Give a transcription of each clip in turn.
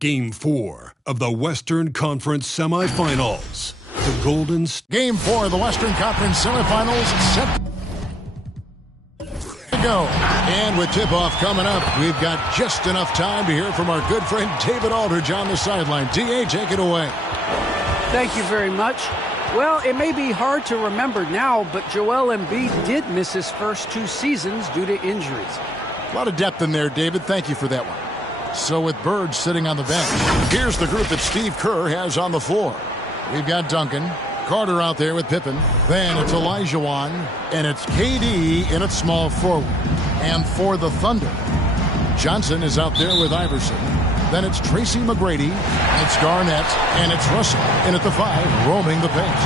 Game 4 of the Western Conference Semifinals. The Golden Game 4 of the Western Conference Semifinals set to go. And with tip-off coming up, we've got just enough time to hear from our good friend David Aldridge on the sideline. D.A., take it away. Thank you very much. Well, it may be hard to remember now, but Joel Embiid did miss his first 2 seasons due to injuries. A lot of depth in there, David. Thank you for that one. So with Bird sitting on the bench, here's the group that Steve Kerr has on the floor. We've got Duncan, Carter out there with Pippen. Then it's Olajuwon, and it's KD in at small forward. And for the Thunder, Johnson is out there with Iverson. Then it's Tracy McGrady, it's Garnett, and it's Russell in at the 5, roaming the paint.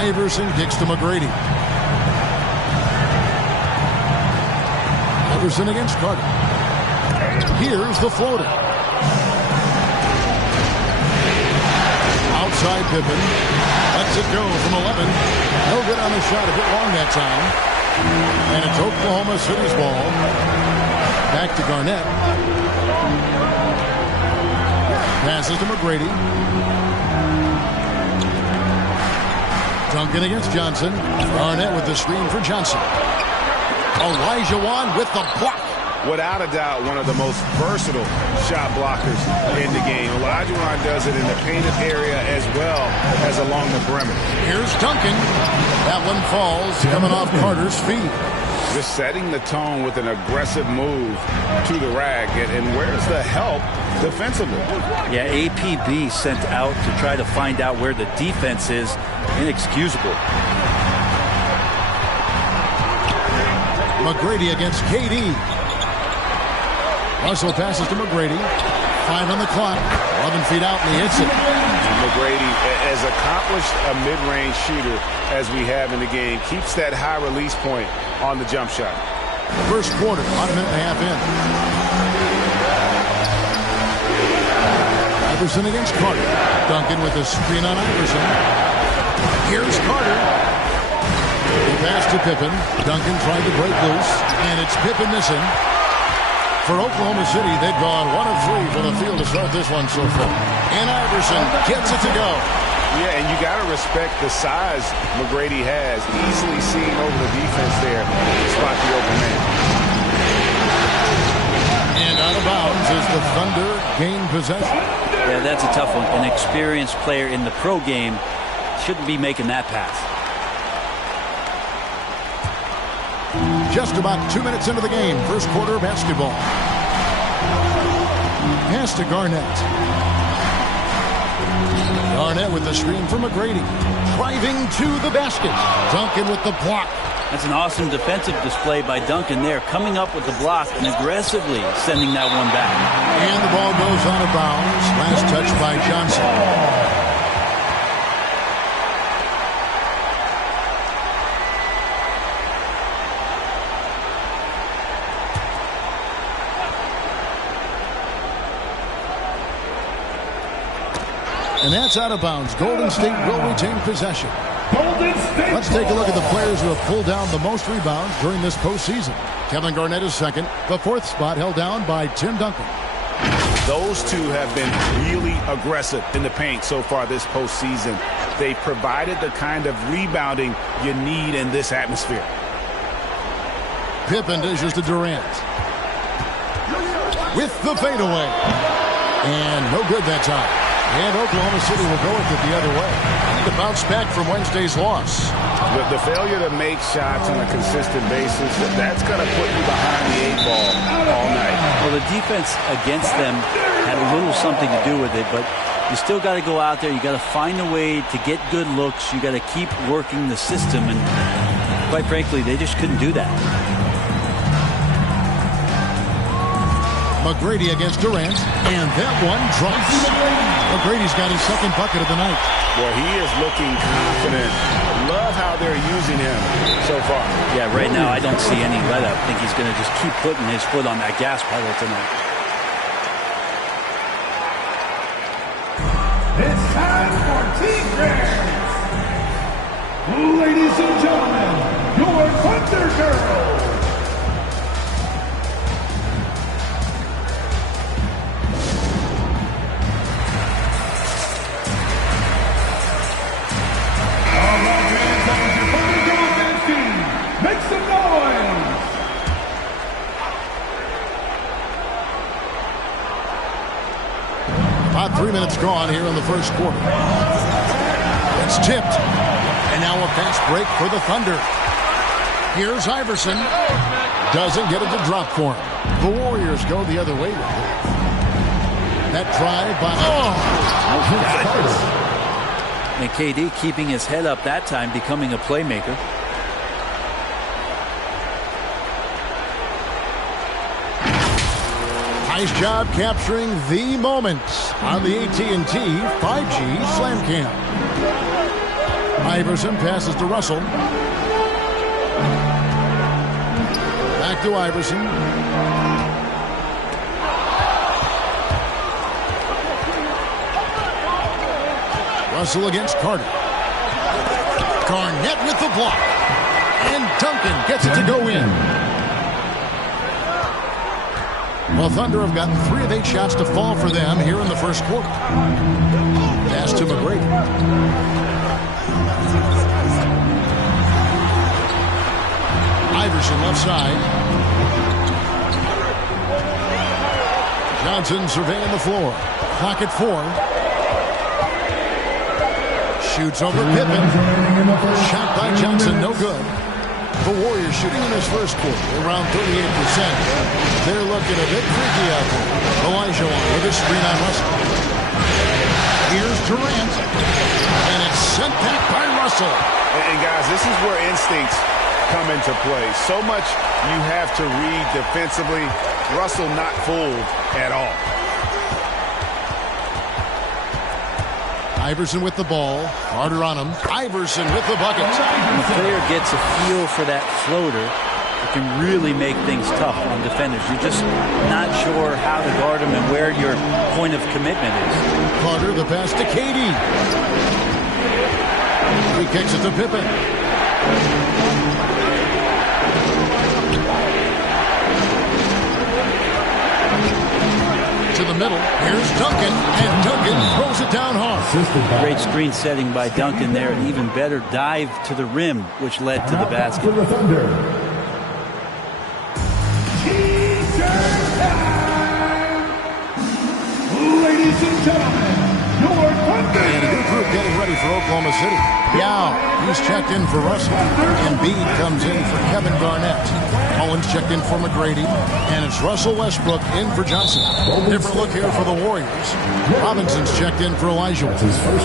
Iverson kicks to McGrady. Iverson against Carter. Here's the floater. Outside Pippen. Lets it go from 11. No good on the shot, a bit long that time. And it's Oklahoma City's ball. Back to Garnett. Passes to McGrady. Duncan against Johnson. Garnett with the screen for Johnson. Olajuwon with the block. Without a doubt, one of the most versatile shot blockers in the game. Olajuwon does it in the painted area as well as along the perimeter. Here's Duncan. That one falls, coming off Carter's feet. Just setting the tone with an aggressive move to the rack. And where's the help defensively? Yeah, APB sent out to try to find out where the defense is. Inexcusable. McGrady against KD. Russell passes to McGrady. 5 on the clock. 11 feet out, and he hits it. McGrady, as accomplished a mid-range shooter as we have in the game, keeps that high release point on the jump shot. First quarter, about a minute and a half in. Iverson against Carter. Duncan with a screen on Iverson. Here's Carter. The pass to Pippen. Duncan tried to break loose, and it's Pippen missing. For Oklahoma City, they've gone 1 of 3 for the field to start this one so far. And Iverson gets it to go. Yeah, and you got to respect the size McGrady has. Easily seen over the defense there to spot the open man. And out of bounds as the Thunder gain possession. Yeah, that's a tough one. An experienced player in the pro game shouldn't be making that pass. Just about 2 minutes into the game. First quarter basketball. Pass to Garnett. Garnett with the screen for McGrady. Driving to the basket. Duncan with the block. That's an awesome defensive display by Duncan there. Coming up with the block and aggressively sending that one back. And the ball goes out of bounds. Last touch by Johnson. And that's out of bounds. Golden State will retain possession. Let's take a look at the players who have pulled down the most rebounds during this postseason. Kevin Garnett is second. The 4th spot held down by Tim Duncan. Those two have been really aggressive in the paint so far this postseason. They provided the kind of rebounding you need in this atmosphere. Pippen dishes to Durant. With the fadeaway. And no good that time. And Oklahoma City will go with it the other way. To bounce back from Wednesday's loss. The failure to make shots on a consistent basis, that's going to put you behind the 8 ball all night. Well, the defense against them had a little something to do with it, but you still got to go out there. You got to find a way to get good looks. You got to keep working the system, and quite frankly, they just couldn't do that. McGrady against Durant, and that one drops. McGrady's got his second bucket of the night. Boy, he is looking confident. Love how they're using him so far. Yeah, right now I don't see any let up. I think he's going to just keep putting his foot on that gas pedal tonight. It's time for Team Dance. Ladies and gentlemen, your Thunder Girls. about 3 minutes gone here in the first quarter. It's tipped. And now a fast break for the Thunder. Here's Iverson. Doesn't get it to drop for him. The Warriors go the other way with it. That drive by... And KD keeping his head up that time, becoming a playmaker. Nice job capturing the moments on the AT&T 5G Slam Cam. Iverson passes to Russell. Back to Iverson. Russell against Carter. Garnett with the block. And Duncan gets it to go in. Well, Thunder have gotten 3 of 8 shots to fall for them here in the first quarter. Pass to McGrady. Iverson left side. Johnson surveying the floor. Clock at 4. Shoots over Pippen. Shot by Johnson, no good. The Warriors shooting in this first quarter around 38%. They're looking a bit freaky out there. Olajuwon with a screen on Russell. Here's Durant. And it's sent back by Russell. And guys, this is where instincts come into play. So much you have to read defensively. Russell not fooled at all. Iverson with the ball. Carter on him. Iverson with the bucket. When the player gets a feel for that floater, it can really make things tough on defenders. You're just not sure how to guard them and where your point of commitment is. Carter, the pass to KD. He kicks it to Pippen. To the middle. Here's Duncan, and Duncan throws it down hard. Great screen setting by Duncan there. An even better dive to the rim, which led to the basket. Ladies and gentlemen, your Thunder. And a new group getting ready for Oklahoma City. Yao, he's checked in for Russell. Embiid comes in for Kevin Garnett. Mullins checked in for McGrady. And it's Russell Westbrook in for Johnson. Different look here for the Warriors. Robinson's checked in for Olajuwon.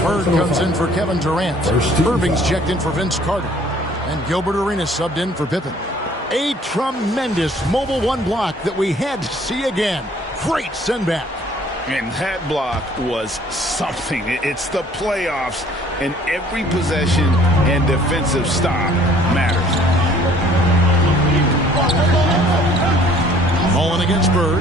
Bird comes in for Kevin Durant. Irving's checked in for Vince Carter. And Gilbert Arenas subbed in for Pippen. A tremendous mobile one block that we had to see again. Great send back. And that block was something. It's the playoffs, and every possession and defensive stop matters. Mullen against Bird.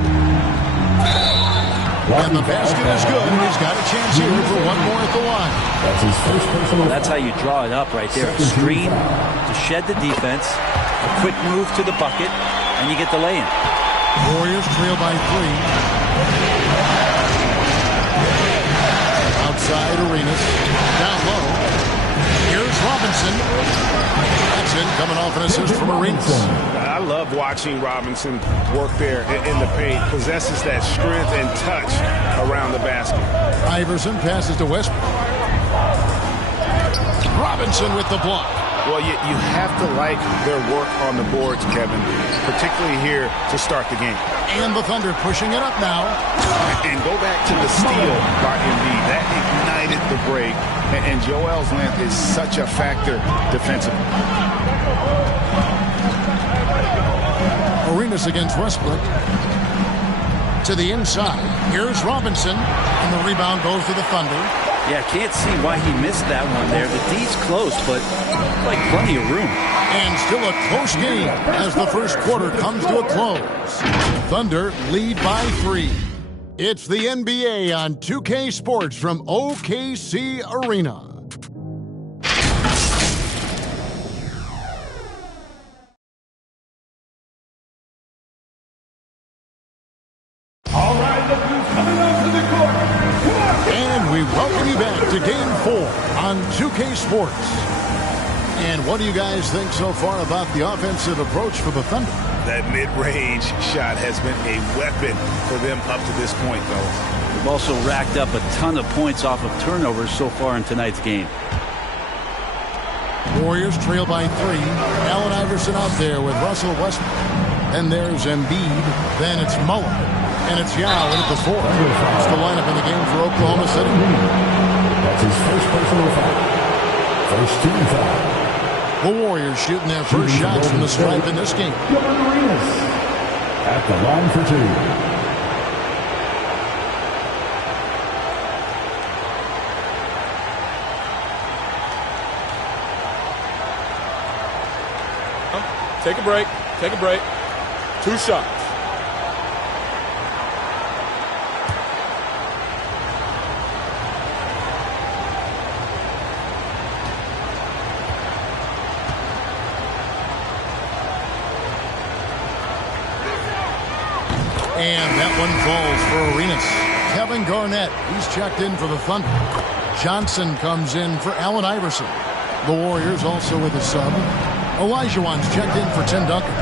And the basket is good. He's got a chance here for one more at the line. That's his first personal. That's how you draw it up right there. A screen to shed the defense, a quick move to the bucket, and you get the lay-in. Warriors trail by 3. Outside Arenas. Down low. Here's Robinson. That's in, coming off an assist from Arenas. I love watching Robinson work there in the paint. Possesses that strength and touch around the basket. Iverson passes to Westbrook. Robinson with the block. Well, you have to like their work on the boards, Kevin, particularly here to start the game. And the Thunder pushing it up now. And go back to the steal by Embiid. That ignited the break. And Joel's length is such a factor defensively. Arenas against Westbrook. To the inside. Here's Robinson. And the rebound goes to the Thunder. Yeah, can't see why he missed that one there. The D's close, but like plenty of room. And still a close game as the first quarter comes to a close. Thunder lead by 3. It's the NBA on 2K Sports from OKC Arena. All right, look who's coming onto the court. Come on. And we welcome you back to Game 4 on 2K Sports. And what do you guys think so far about the offensive approach for the Thunder? That mid-range shot has been a weapon for them up to this point, fellas. They've also racked up a ton of points off of turnovers so far in tonight's game. Warriors trail by 3. Allen Iverson out there with Russell Westbrook. Then there's Embiid. Then it's Mullen. And it's Yao in at the 4. It's the lineup in the game for Oklahoma City. That's his first personal foul. First team foul. The Warriors shooting their first shots from the stripe in this game. Gilbert Arenas at the line for 2. Take a break. Take a break. 2 shots. And that one falls for Arenas. Kevin Garnett, he's checked in for the Thunder. Johnson comes in for Allen Iverson. The Warriors also with a sub. Olajuwon's checked in for Tim Duncan.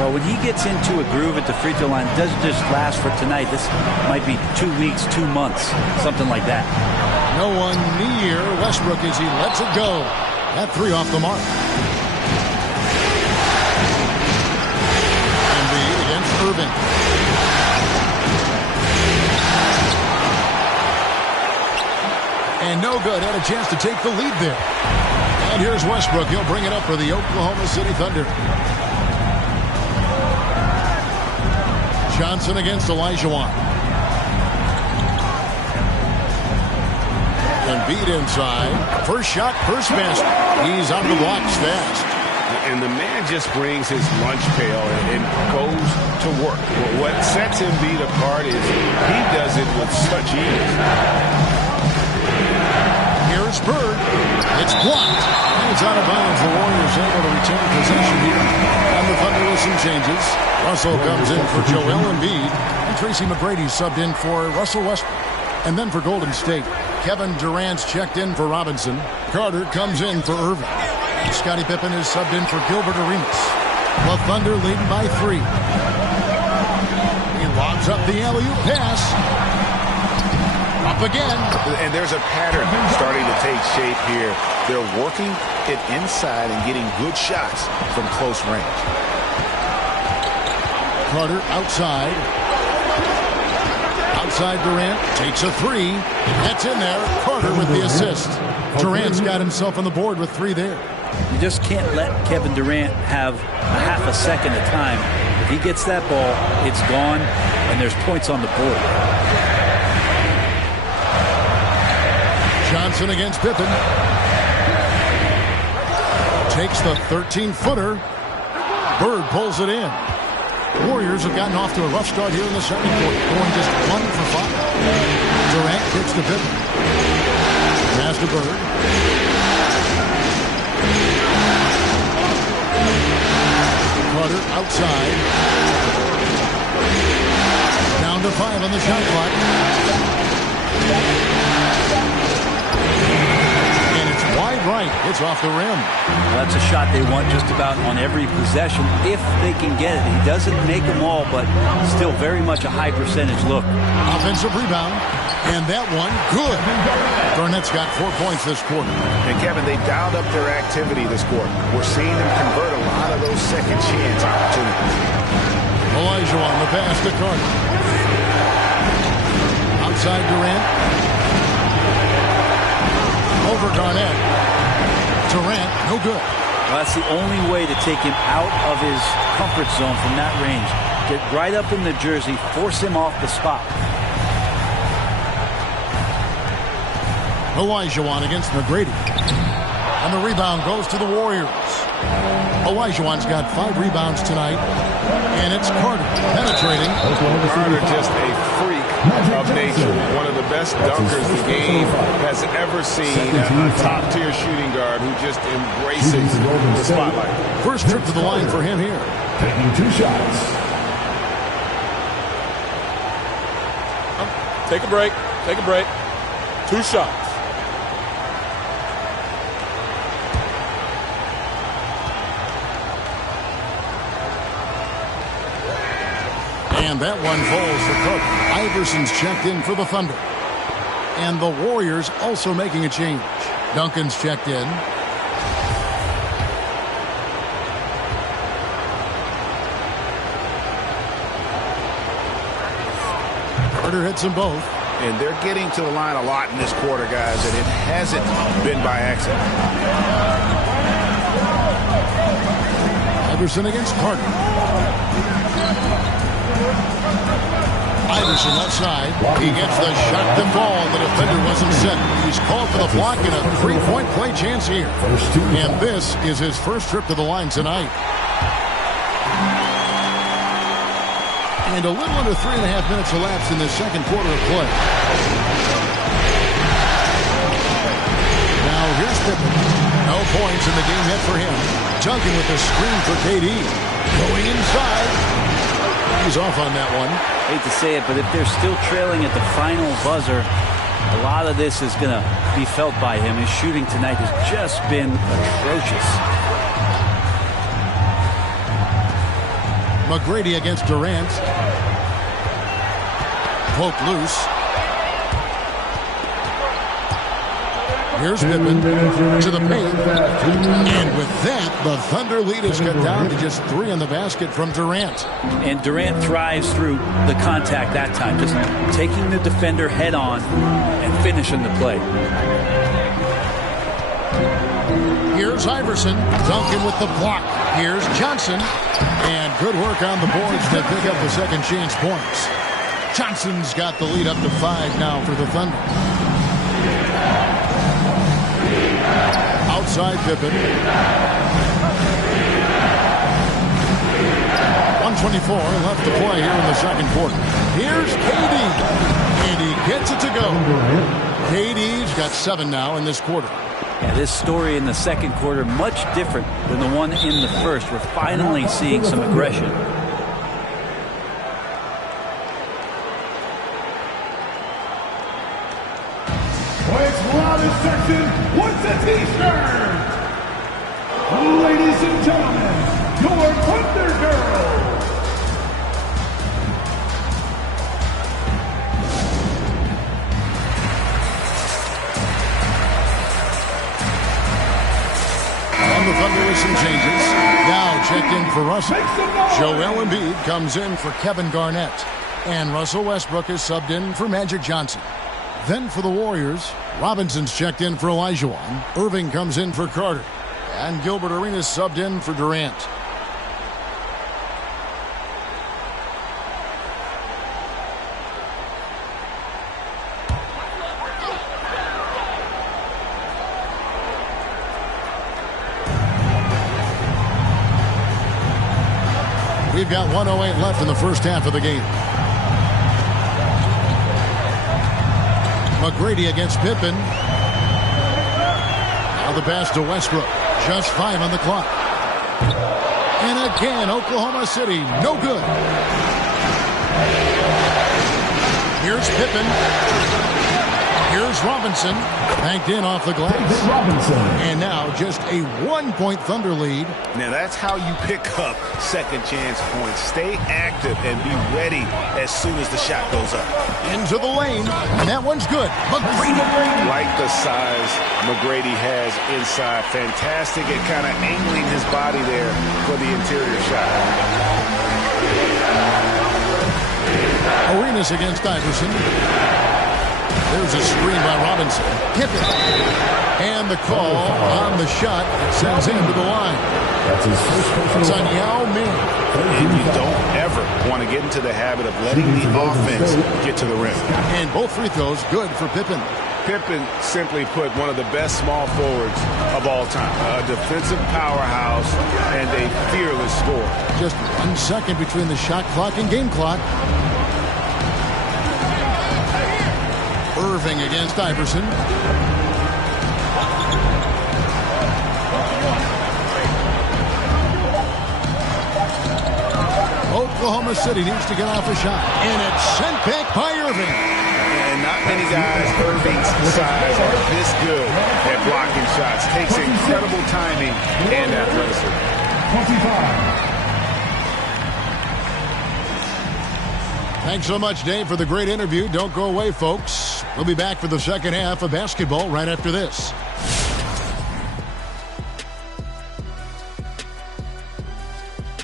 Well, when he gets into a groove at the free throw line, it doesn't just last for tonight. This might be 2 weeks, 2 months, something like that. No one near Westbrook as he lets it go. That 3 off the mark. Embiid against Irving. And no good. Had a chance to take the lead there. And here's Westbrook. He'll bring it up for the Oklahoma City Thunder. Johnson against Olajuwon. Embiid inside. First shot, first basket. He's on the blocks fast. And the man just brings his lunch pail and goes to work. What sets Embiid apart is he does it with such ease. Here's Bird. It's blocked. And it's out of bounds. The Warriors able to retain possession here. And the Thunder with some changes. Russell comes in for Joel Embiid. And Tracy McGrady subbed in for Russell Westbrook. And then for Golden State, Kevin Durant's checked in for Robinson. Carter comes in for Irving. Scottie Pippen is subbed in for Gilbert Arenas. The Thunder leading by 3. He lobs up the alley-oop pass. Up again. And there's a pattern starting to take shape here. They're working it inside and getting good shots from close range. Carter outside. Outside Durant takes a 3. That's in there. Carter with the assist. Durant's got himself on the board with 3 there. You just can't let Kevin Durant have a half a second of time. If he gets that ball, it's gone, and there's points on the board. Johnson against Pippen. Takes the 13-footer. Bird pulls it in. Warriors have gotten off to a rough start here in the second quarter, going just 1 for 5. Durant kicks to Pippen. Pass to Bird. Carter outside. Down to 5 on the shot clock. And it's wide right. It's off the rim. Well, that's a shot they want just about on every possession if they can get it. He doesn't make them all, but still very much a high percentage look. Offensive rebound. And that one, good. Garnett's got 4 points this quarter. And Kevin, they dialed up their activity this quarter. We're seeing them convert a lot of those second chance opportunities. Olajuwon, the pass to Carter. Outside Durant. Over Garnett. Durant, no good. Well, that's the only way to take him out of his comfort zone from that range. Get right up in the jersey, force him off the spot. Olajuwon against McGrady. And the rebound goes to the Warriors. Olajuwon's got 5 rebounds tonight. And it's Carter penetrating. Carter just a freak of nature. One of the best dunkers the game has ever seen. A top-tier shooting guard who just embraces the spotlight. First trip to the line for him here. Taking 2 shots. Take a break. Take a break. 2 shots. And that one falls for Cook. Iverson's checked in for the Thunder. And the Warriors also making a change. Duncan's checked in. Carter hits them both. And they're getting to the line a lot in this quarter, guys, and it hasn't been by accident. Iverson against Carter. Iverson left side. He gets the shot to fall, and the defender wasn't set. He's called for the block and a three-point play chance here. And this is his first trip to the line tonight. And a little under 3.5 minutes elapsed in the second quarter of play. Now here's Pippen. No points in the game yet for him. Duncan with the screen for KD. Going inside. He's off on that one. Hate to say it, but if they're still trailing at the final buzzer, a lot of this is going to be felt by him. His shooting tonight has just been atrocious. McGrady against Durant. Poke loose. Here's Pippen to the paint. And with that, the Thunder lead is cut down to just 3 on the basket from Durant. And Durant thrives through the contact that time, just taking the defender head on and finishing the play. Here's Iverson. Duncan with the block. Here's Johnson. And good work on the boards to pick up the second chance points. Johnson's got the lead up to 5 now for the Thunder. Outside Pippen. 1:24 left to play here in the second quarter. Here's KD. And he gets it to go. KD's got 7 now in this quarter. Yeah, this story in the second quarter, much different than the one in the first. We're finally seeing some aggression. Points loudest section, what's a t-shirt? Ladies and gentlemen, your Thunder Girls. And the Thunder with some changes. Now checked in for Russell. Joel Embiid comes in for Kevin Garnett. And Russell Westbrook is subbed in for Magic Johnson. Then for the Warriors, Robinson's checked in for Olajuwon. Irving comes in for Carter. And Gilbert Arenas subbed in for Durant. We've got 1:08 left in the first half of the game. McGrady against Pippen. Now the pass to Westbrook. Just 5 on the clock. And again, Oklahoma City, no good. Here's Pippen. Here's Robinson. Banked in off the glass. And now just a 1-point Thunder lead. Now that's how you pick up second chance points. Stay active and be ready as soon as the shot goes up. Into the lane. And that one's good. McGrady. Like the size McGrady has inside. Fantastic at kind of angling his body there for the interior shot. Arenas against Iverson. There's a screen by Robinson. Pippen. And the call on the shot sends him to the line. That's his first personal It's on Yao Ming. And you don't ever want to get into the habit of letting the offense get to the rim. And both free throws good for Pippen. Pippen, simply put, one of the best small forwards of all time. A defensive powerhouse and a fearless scorer. Just 1 second between the shot clock and game clock. Irving against Iverson. Oklahoma City needs to get off a shot. And it's sent back by Irving. And not many guys Irving's size are this good at blocking shots. Takes incredible timing and athleticism. 25. Thanks so much, Dave, for the great interview. Don't go away, folks. We'll be back for the second half of basketball right after this.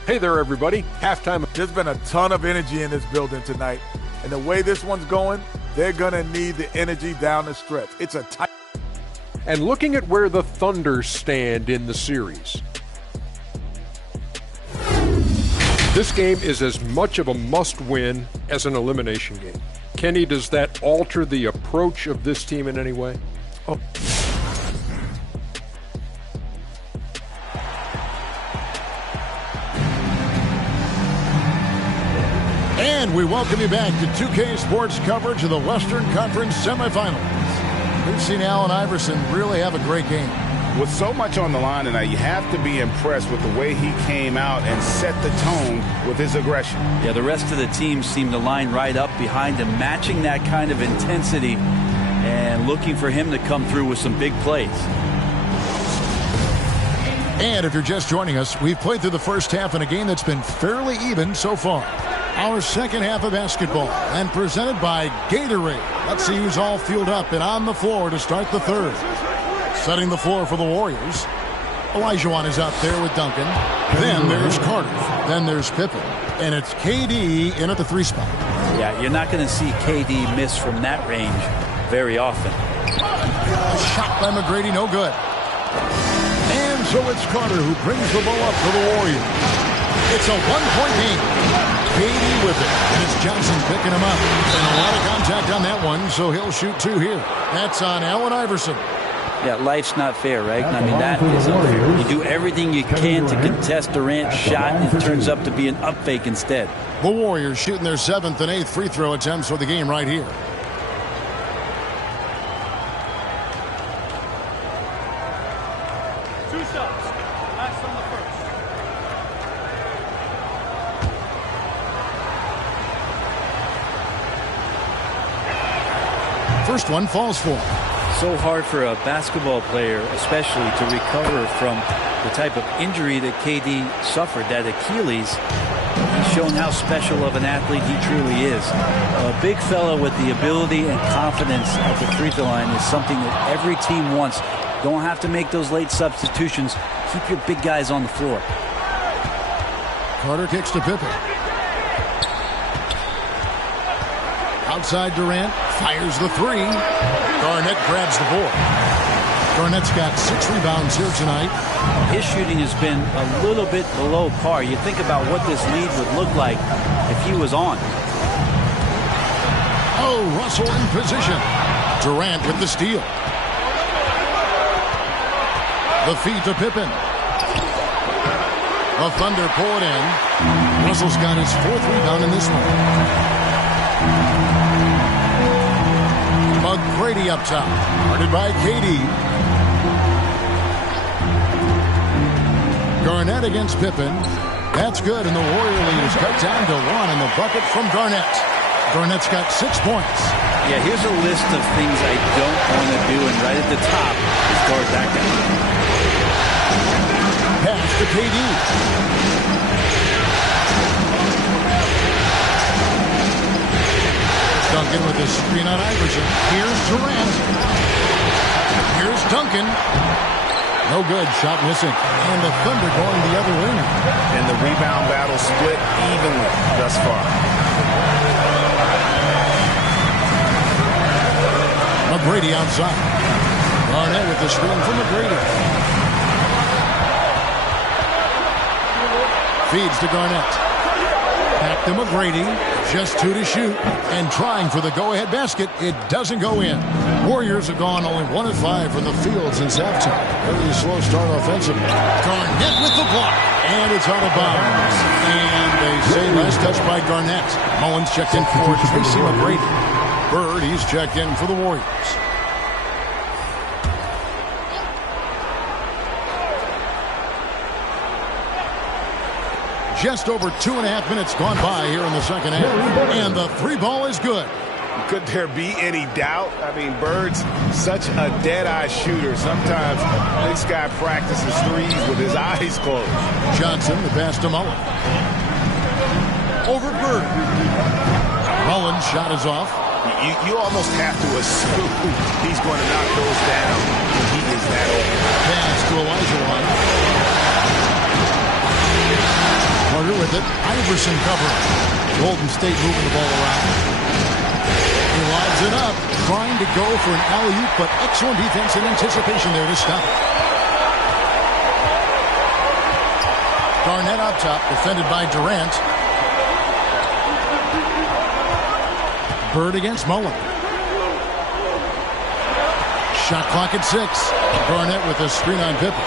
Hey there, everybody. Halftime. There's been a ton of energy in this building tonight. And the way this one's going, they're going to need the energy down the stretch. It's a tight. And looking at where the Thunder stand in the series. This game is as much of a must-win as an elimination game. Kenny, does that alter the approach of this team in any way? Oh. And we welcome you back to 2K Sports coverage of the Western Conference semifinals. We've seen Allen Iverson really have a great game. With so much on the line tonight, you have to be impressed with the way he came out and set the tone with his aggression. Yeah, the rest of the team seemed to line right up behind him, matching that kind of intensity and looking for him to come through with some big plays. And if you're just joining us, we've played through the first half in a game that's been fairly even so far. Our second half of basketball, and presented by Gatorade. Let's see who's all fueled up and on the floor to start the third. Setting the floor for the Warriors. Olajuwon is out there with Duncan. Then there's Carter. Then there's Pippen. And it's KD in at the 3 spot. Yeah, you're not going to see KD miss from that range very often. A shot by McGrady, no good. And so it's Carter who brings the ball up for the Warriors. It's a one-point game. KD with it. And it's Johnson picking him up. And a lot of contact on that one, so he'll shoot 2 here. That's on Allen Iverson. Yeah, life's not fair, right? I mean, that is unfair. You do everything you can to contest Durant's shot, and it turns up to be an up fake instead. The Warriors shooting their 7th and 8th free throw attempts for the game right here. First one falls for him. So hard for a basketball player, especially, to recover from the type of injury that KD suffered, that Achilles. He's shown how special of an athlete he truly is. A big fella with the ability and confidence at the free throw line is something that every team wants. Don't have to make those late substitutions. Keep your big guys on the floor. Carter kicks to Pippen. Outside Durant, fires the 3. Garnett grabs the board. Garnett's got 6 rebounds here tonight. His shooting has been a little bit below par. You think about what this lead would look like if he was on. Oh, Russell in position. Durant with the steal. The feed to Pippen. The Thunder pull it in. Russell's got his 4th rebound in this one. McGrady up top, guarded by KD. Garnett against Pippen. That's good, and the Warrior lead is cut down to 1 in the bucket from Garnett. Garnett's got 6 points. Yeah, here's a list of things I don't want to do, and right at the top is guard that guy. Pass to KD. Duncan with his screen on Iverson. Here's Durant. Here's Duncan. No good. Shot missing. And the Thunder going the other way now. And the rebound battle split evenly thus far. McGrady outside. Garnett with the screen from McGrady. Feeds to Garnett. Back to McGrady. Just 2 to shoot. And trying for the go-ahead basket. It doesn't go in. Warriors have gone only 1 of 5 from the field since halftime. Very slow start offensively. Garnett with the block. And it's out of bounds. And they say last touch by Garnett. Mullins checked in for Tracy McGrady. Bird, he's checked in for the Warriors. Just over 2.5 minutes gone by here in the second half. And the 3 ball is good. Could there be any doubt? I mean, Bird's such a dead-eye shooter. Sometimes this guy practices threes with his eyes closed. Johnson, the pass to Mullen. Over Bird. Mullins' shot is off. You almost have to assume he's going to knock those down when he is that open. Pass to Olajuwon. Carter with it. Iverson covering. Golden State moving the ball around. He lobs it up, trying to go for an alley-oop, but excellent defense and anticipation there to stop it. Garnett up top, defended by Durant. Bird against Mullen. Shot clock at 6. Garnett with a screen on Pippen.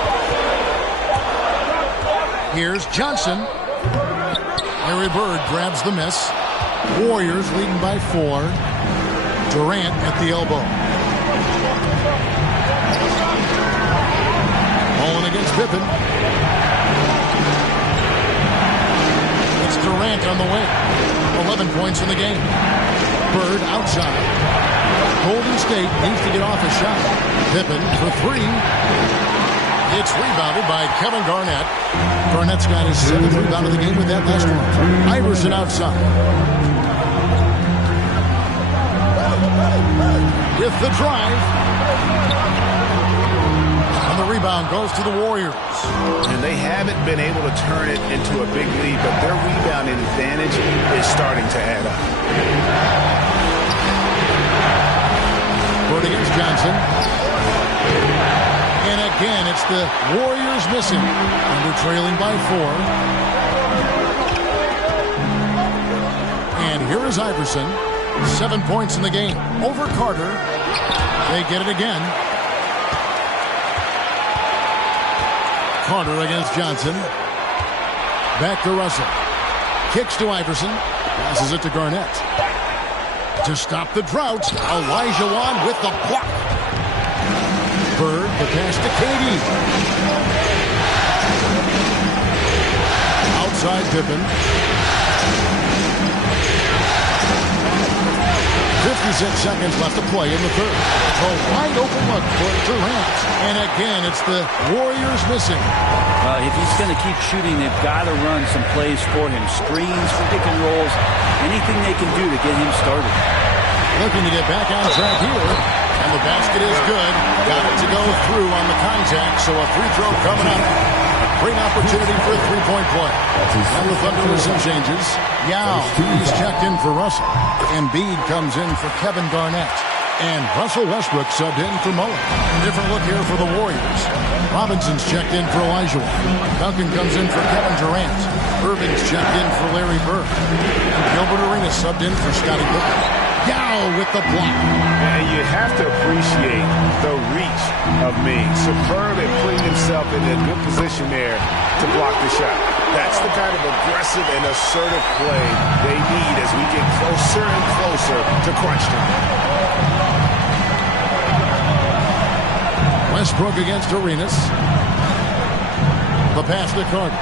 Here's Johnson. Larry Bird grabs the miss. Warriors leading by 4. Durant at the elbow. Mullen against Pippen. It's Durant on the way. 11 points in the game. Bird outside. Golden State needs to get off a shot. Pippen for 3. It's rebounded by Kevin Garnett. Garnett's got his 7th rebound of the game with that last one. Iverson outside. With the drive. And the rebound goes to the Warriors. And they haven't been able to turn it into a big lead, but their rebounding advantage is starting to add up. Bird against Johnson. And again, it's the Warriors missing. Under trailing by 4. And here is Iverson. 7 points in the game. Over Carter. They get it again. Carter against Johnson. Back to Russell. Kicks to Iverson. Passes it to Garnett. To stop the drought, Olajuwon with the block. Bird, the pass to KD. Outside Pippen. 56 seconds left to play in the third. A wide open look for Durant. And again, it's the Warriors missing. If he's going to keep shooting, they've got to run some plays for him. Screens, pick and rolls, anything they can do to get him started. Looking to get back on track here. And the basket is good. Got it to go through on the contact, so a free throw coming up. Great opportunity for a three-point play. And the Thunder with some changes. Yao, he's checked in for Russell. Embiid comes in for Kevin Garnett. And Russell Westbrook subbed in for Mullen. Different look here for the Warriors. Robinson's checked in for Olajuwon. Duncan comes in for Kevin Durant. Irving's checked in for Larry Bird. And Gilbert Arenas subbed in for Scottie Pippen. Yao with the block. And you have to appreciate the reach of Ming. Superb at putting himself in a good position there to block the shot. That's the kind of aggressive and assertive play they need as we get closer and closer to crunch time. Westbrook against Arenas. The pass to Carter.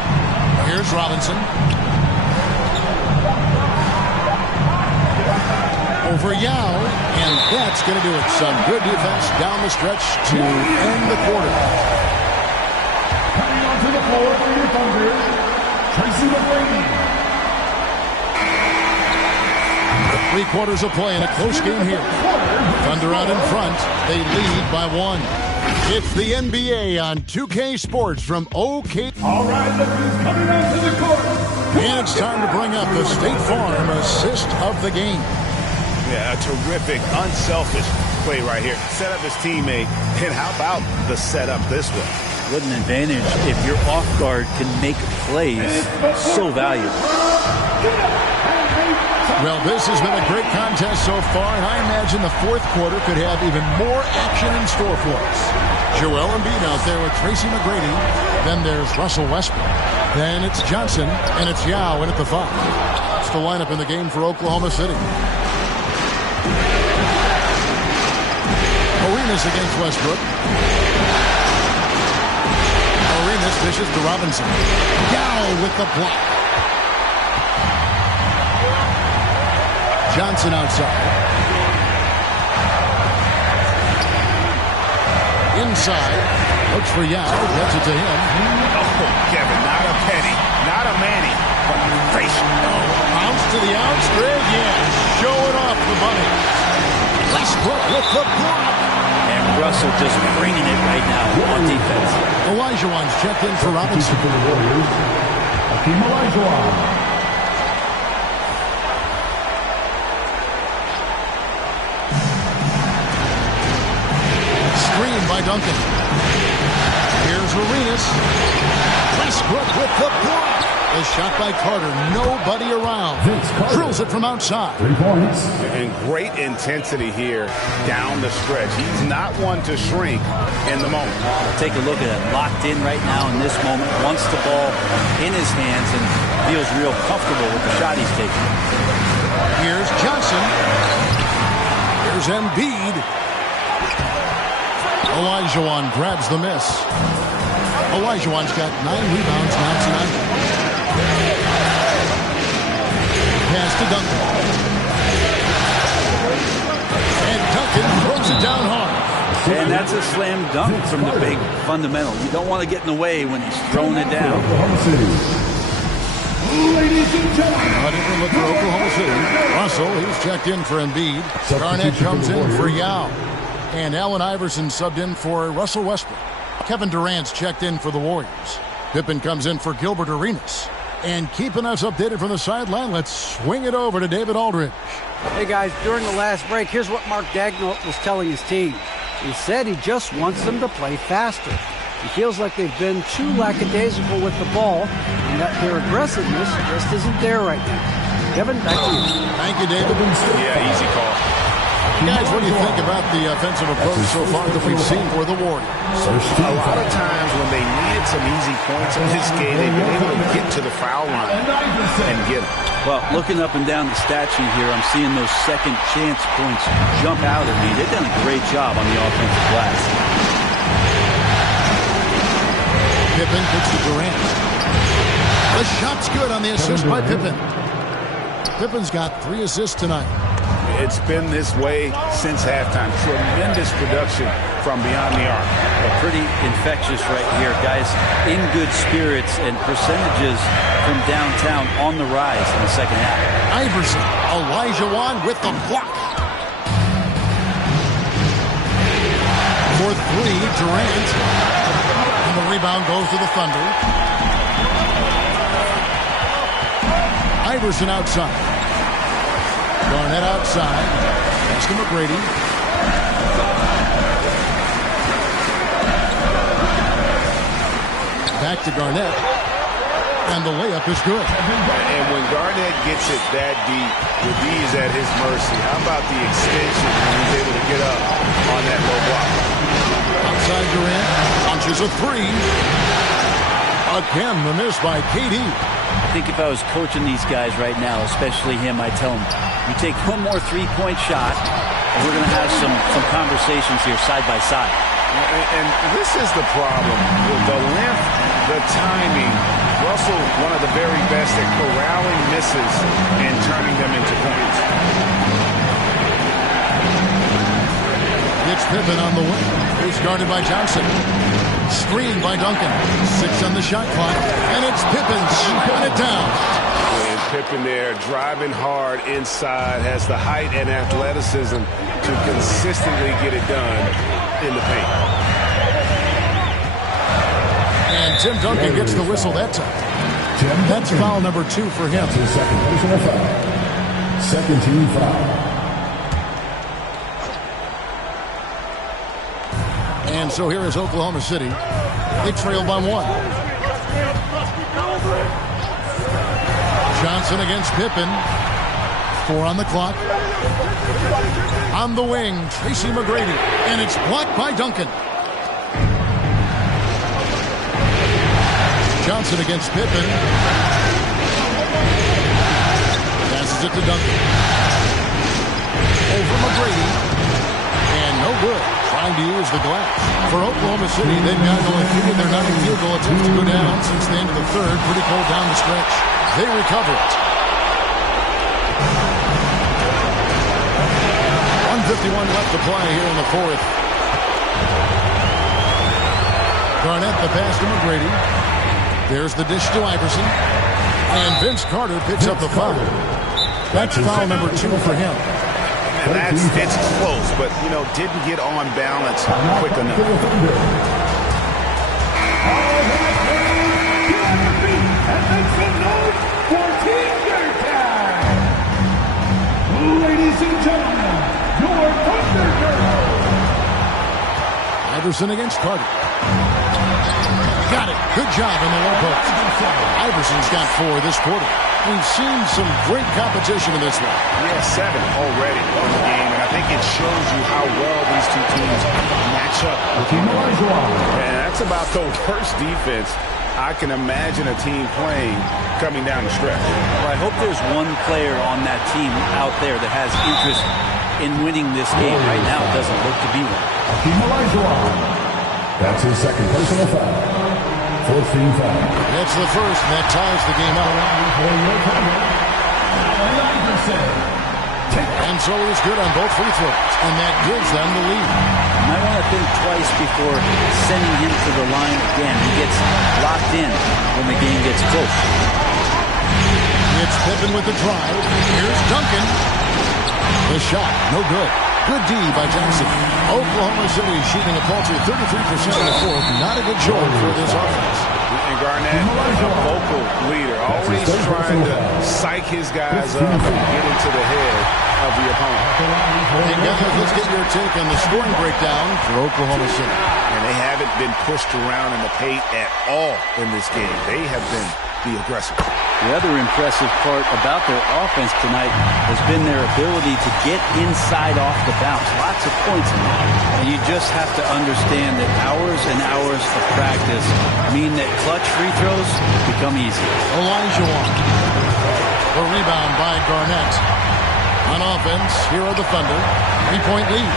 Here's Robinson. Over Yao, and that's going to do it. Some good defense down the stretch to end the quarter. Coming onto the floor for your Thunder, Tracy McGrady. 3 quarters of play in a close game here. Thunder out in front. They lead by 1. It's the NBA on 2K Sports from OK. All right, look who's coming onto the court. And it's time to bring up the State Farm assist of the game. Yeah, a terrific, unselfish play right here. Set up his teammate, and how about the setup this way? What an advantage if your off guard can make plays so valuable. Well, this has been a great contest so far, and I imagine the fourth quarter could have even more action in store for us. Joel Embiid out there with Tracy McGrady. Then there's Russell Westbrook. Then it's Johnson, and it's Yao in at the 5. That's the lineup in the game for Oklahoma City. Arenas against Westbrook. Arenas dishes to Robinson. Yao with the block. Johnson outside. Inside. Looks for Yao. Gets it to him. Oh, Kevin, not a penny, not a manny, but facial. Bounce to the outside. Yeah. Show money. Westbrook with the block. And Russell just bringing it right now on defense. Olajuwon's checked in for Robinson. For the Warriors, Hakeem Olajuwon. Screen by Duncan. Here's Arenas. Westbrook with the block. A shot by Carter. Nobody around. Drills it from outside. 3 points. And great intensity here down the stretch. He's not one to shrink in the moment. Take a look at it. Locked in right now in this moment. Wants the ball in his hands and feels real comfortable with the shot he's taking. Here's Johnson. Here's Embiid. Olajuwon grabs the miss. Olajuwon's got 9 rebounds now tonight. Pass to Duncan. And Duncan throws it down hard. And that's a slam dunk from the big fundamental. You don't want to get in the way when he's throwing it down. Oklahoma City. Ladies and gentlemen. A different look for Oklahoma City. Russell, he's checked in for Embiid. Garnett comes in for Yao. And Allen Iverson subbed in for Russell Westbrook. Kevin Durant's checked in for the Warriors. Pippen comes in for Gilbert Arenas. And keeping us updated from the sideline, let's swing it over to David Aldridge. Hey, guys, during the last break, here's what Mark Daigneault was telling his team. He said he just wants them to play faster. He feels like they've been too lackadaisical with the ball and that their aggressiveness just isn't there right now. Kevin, back to you. Thank you, David. Yeah, easy call. Guys, what do you think about the offensive approach so far that we've seen for the Warriors? A lot of times when they needed some easy points in this game, they've been able to get to the foul line and get them. Well, looking up and down the stat sheet here, I'm seeing those second chance points jump out at me. They've done a great job on the offensive glass. Pippen gets to Durant. The shot's good on the assist by Pippen. Pippen's got 3 assists tonight. It's been this way since halftime. Tremendous production from beyond the arc. Pretty infectious right here, guys. In good spirits and percentages from downtown on the rise in the second half. Iverson, Olajuwon with the block. For 3, Durant. And the rebound goes to the Thunder. Iverson outside. Garnett outside. Pass to McGrady. Back to Garnett. And the layup is good. And when Garnett gets it that deep, the D is at his mercy. How about the extension when he's able to get up on that low block? Outside Durant. Launches a 3. Again, the miss by KD. I think if I was coaching these guys right now, especially him, I'd tell him, you take one more 3-point shot, and we're going to have some conversations here side by side. And this is the problem. The length, the timing. Russell, one of the very best at corralling misses and turning them into points. It's Pippen on the wing. He's guarded by Johnson. Screen by Duncan. 6 on the shot clock. And it's Pippen shooting it down. And Pippen there driving hard inside. Has the height and athleticism to consistently get it done in the paint. And Tim Duncan gets the whistle that time. That's foul number 2 for him. Second personal foul. Second team foul. And so here is Oklahoma City. They trail by 1. Johnson against Pippen. 4 on the clock. On the wing, Tracy McGrady. And it's blocked by Duncan. Johnson against Pippen. Passes it to Duncan. Over McGrady. And no good. Trying to use the glass. For Oklahoma City, they've got only 3 of their 9 field goal attempts to go down since the end of the third. Pretty cold down the stretch. They recover it. 1:51 left to play here in the fourth. Garnett the pass to McGrady. There's the dish to Iverson. And Vince Carter picks up the foul. That's foul number 2 for him. And it's close, but, didn't get on balance quick enough. Ladies and gentlemen, your Thunder Girl. Iverson against Carter. Got it. Good job in the low post. Iverson's got 4 this quarter. We've seen some great competition in this one. Yeah, 7 already in the game, and I think it shows you how well these two teams match up. And that's about the worst defense I can imagine a team playing coming down the stretch. Well, I hope there's one player on that team out there that has interest in winning this game. Right now, it doesn't look to be one. That's his second personal foul. 4th team foul. That's the first, and that ties the game up. And so he's good on both free throws, and that gives them the lead. You might want to think twice before sending him to the line again. He gets locked in when the game gets close. It's Pippen with the drive. Here's Duncan. The shot, no good. Good D by Johnson. Oklahoma City shooting a paltry 33% in the fourth. Not a good showing for this offense. And Garnett, a vocal leader, always trying to psych his guys up and get into the head of the opponent. And guys, let's get your take on the scoring breakdown for Oklahoma City. And they haven't been pushed around in the paint at all in this game. They have been the aggressor. The other impressive part about their offense tonight has been their ability to get inside off the bounce. Lots of points in there. And you just have to understand that hours and hours of practice mean that clutch free throws become easy. Olajuwon. The rebound by Garnett. On offense, here are the Thunder. 3-point lead.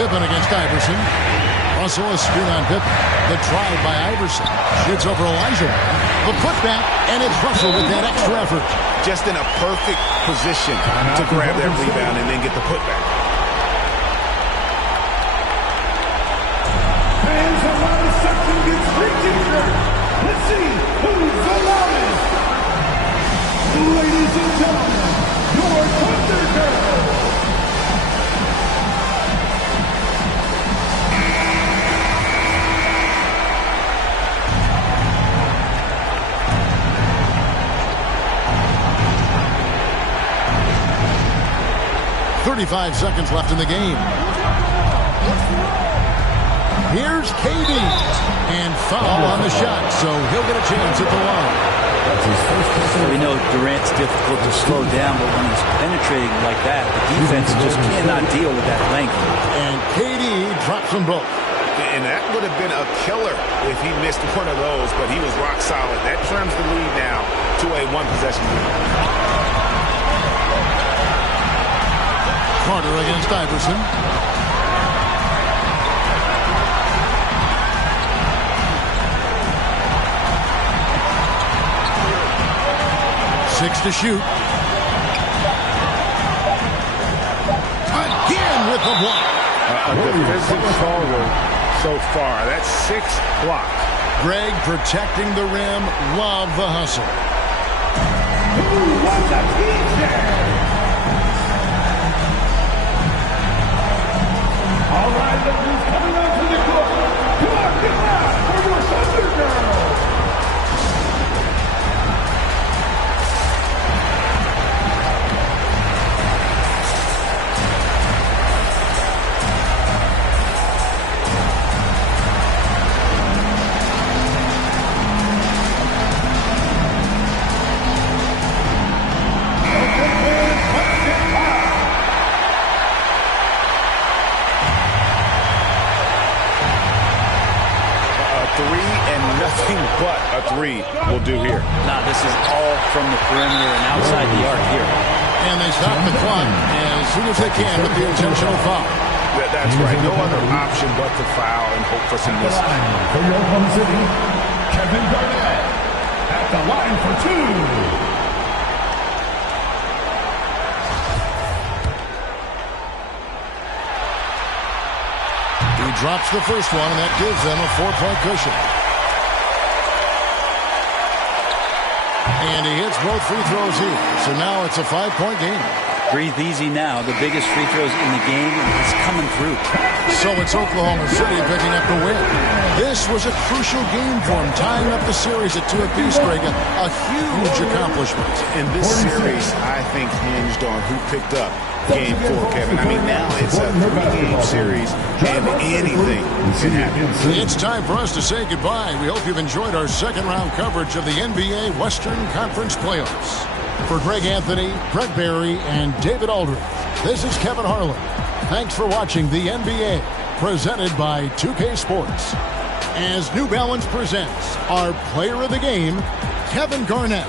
Pippen against Iverson. Also a screen on Pippen. The drive by Iverson. Shoots over Olajuwon. The putback, and it's Russell with that extra effort. Just in a perfect position to grab that rebound and then get the putback. Fans of our section gets free t-shirt. Let's see who's the loudest. Ladies and gentlemen, your Thunder Girl. .35 seconds left in the game. Here's KD. And foul on the shot, so he'll get a chance at the line. We know Durant's difficult to slow down, but when he's penetrating like that, the defense just cannot deal with that length. And KD drops them both. And that would have been a killer if he missed one of those, but he was rock solid. That trims the lead now to a one-possession lead. Carter against Iverson. Six to shoot. Again with the block. A defensive failure so far. That's 6 blocks. Greg protecting the rim. Love the hustle. Who wants a t-shirt? All right, look who's coming onto the court. Come on, get loud for your Thunder Girl. But a 3 will do here. Nah, this is all from the perimeter and outside the arc here. And they stop the clock as soon as they can with the intentional foul. That's right. No other option but to foul and hope for some misses. For Oklahoma City, Kevin Garnett at the line for 2. He drops the first one, and that gives them a 4-point cushion. And And he hits both free throws here. So now it's a 5-point game. Breathe easy now. The biggest free throws in the game is coming through. So it's Oklahoma City picking up the win. This was a crucial game for him, tying up the series at 2 apiece, Greg. A huge accomplishment. And this series, I think, hinged on who picked up Game 4, Kevin. I mean, now it's a 3-game series, and anything can happen. It's time for us to say goodbye. We hope you've enjoyed our second-round coverage of the NBA Western Conference Playoffs. For Greg Anthony, Brett Barry, and David Aldridge, this is Kevin Harlan. Thanks for watching the NBA, presented by 2K Sports. As New Balance presents our player of the game, Kevin Garnett.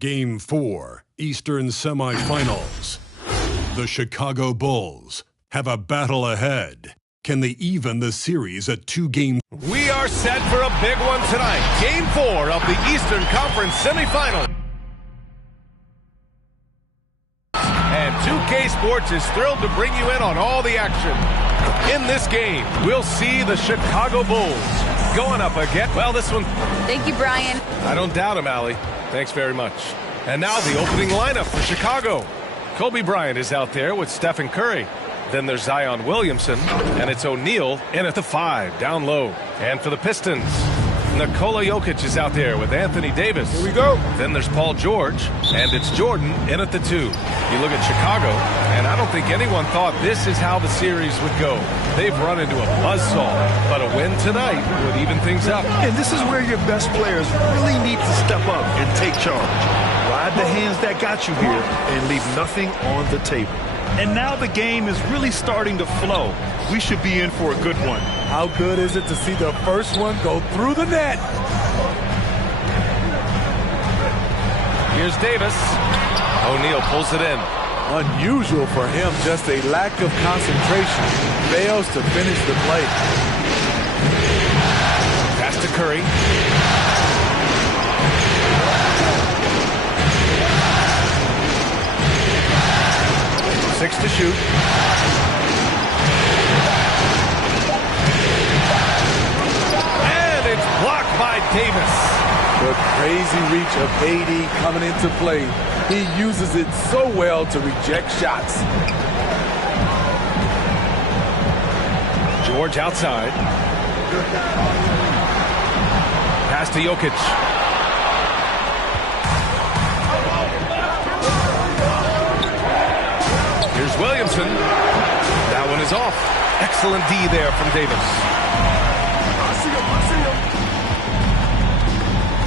Game 4, Eastern Semifinals. The Chicago Bulls have a battle ahead. Can they even the series at 2 games? We are set for a big one tonight. Game 4 of the Eastern Conference Semifinal. And 2K Sports is thrilled to bring you in on all the action. In this game, we'll see the Chicago Bulls going up again. Well, this one... Thank you, Brian. I don't doubt him, Allie. Thanks very much. And now the opening lineup for Chicago. Kobe Bryant is out there with Stephen Curry. Then there's Zion Williamson, and it's O'Neal in at the 5, down low. And for the Pistons, Nikola Jokic is out there with Anthony Davis. Here we go. Then there's Paul George, and it's Jordan in at the 2. You look at Chicago, and I don't think anyone thought this is how the series would go. They've run into a buzzsaw, but a win tonight would even things up. And this is where your best players really need to step up and take charge. Ride the hands that got you here and leave nothing on the table. And now the game is really starting to flow. We should be in for a good one. How good is it to see the first one go through the net? Here's Davis. O'Neal pulls it in. Unusual for him, just a lack of concentration. Fails to finish the play. Pass to Curry. Six to shoot. And it's blocked by Davis. The crazy reach of AD coming into play. He uses it so well to reject shots. George outside. Pass to Jokic. Here's Williamson. That one is off. Excellent D there from Davis.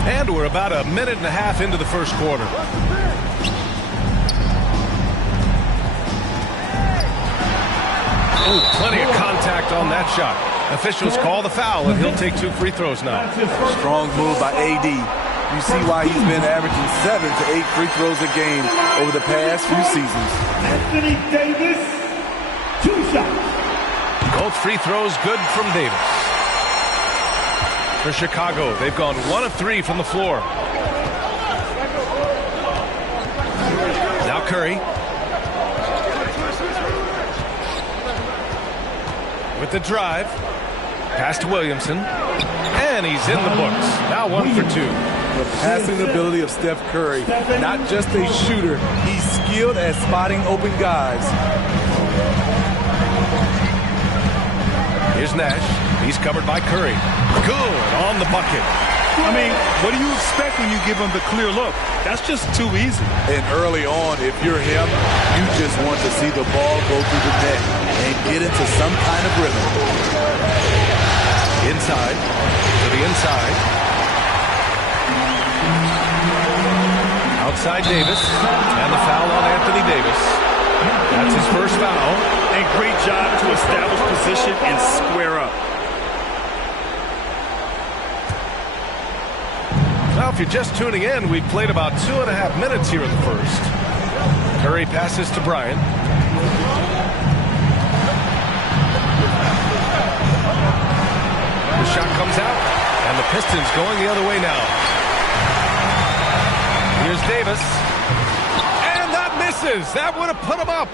And we're about a minute and a half into the first quarter. Ooh, plenty of contact on that shot. Officials call the foul, and he'll take 2 free throws now. Strong move by AD. You see why he's been averaging 7 to 8 free throws a game over the past few seasons. Anthony Davis, 2 shots. Both free throws good from Davis. For Chicago, they've gone 1 of 3 from the floor. Now Curry. With the drive. Pass to Williamson. And he's in the books. Now 1 for 2. The passing ability of Steph Curry, not just a shooter, he's skilled at spotting open guys. Here's Nash. He's covered by Curry. Good on the bucket. I mean, what do you expect when you give him the clear look? That's just too easy. And early on, if you're him, you just want to see the ball go through the net and get into some kind of rhythm. Inside, to the inside. Outside Davis, and the foul on Anthony Davis. That's his first foul. And great job to establish position and square up. Now, if you're just tuning in, we've played about 2.5 minutes here in the first. Curry passes to Bryant. The shot comes out, and the Pistons going the other way now. Here's Davis. And that misses. That would have put him up.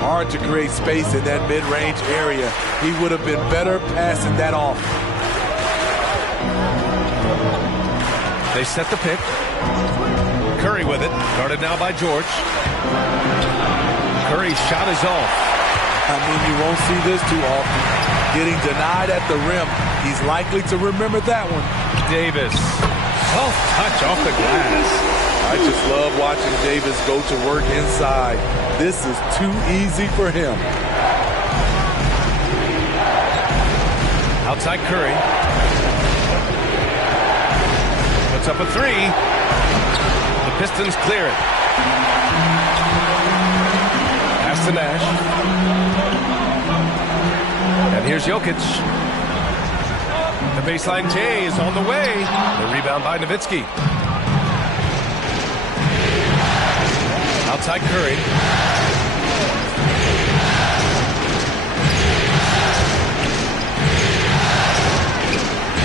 Hard to create space in that mid-range area. He would have been better passing that off. They set the pick. Curry with it. Guarded now by George. Curry's shot is off. I mean, you won't see this too often. Getting denied at the rim. He's likely to remember that one. Davis. Touch off the glass. I just love watching Davis go to work inside. This is too easy for him. Outside Curry. Puts up a three. The Pistons clear it. Pass to Nash. And here's Jokic. The baseline J is on the way. The rebound by Nowitzki. Outside Curry.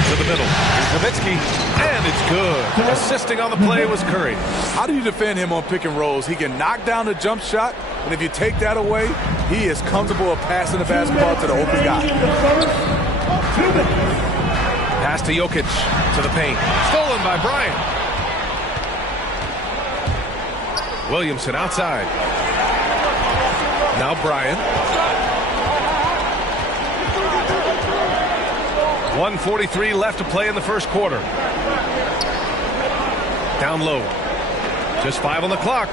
To the middle. Here's Nowitzki. And it's good. Assisting on the play was Curry. How do you defend him on pick and rolls? He can knock down the jump shot, and if you take that away, he is comfortable of passing the basketball to the open guy. Pass to Jokic. To the paint. Stolen by Bryant. Williamson outside. Now Bryant. 1:43 left to play in the first quarter. Down low. Just 5 on the clock.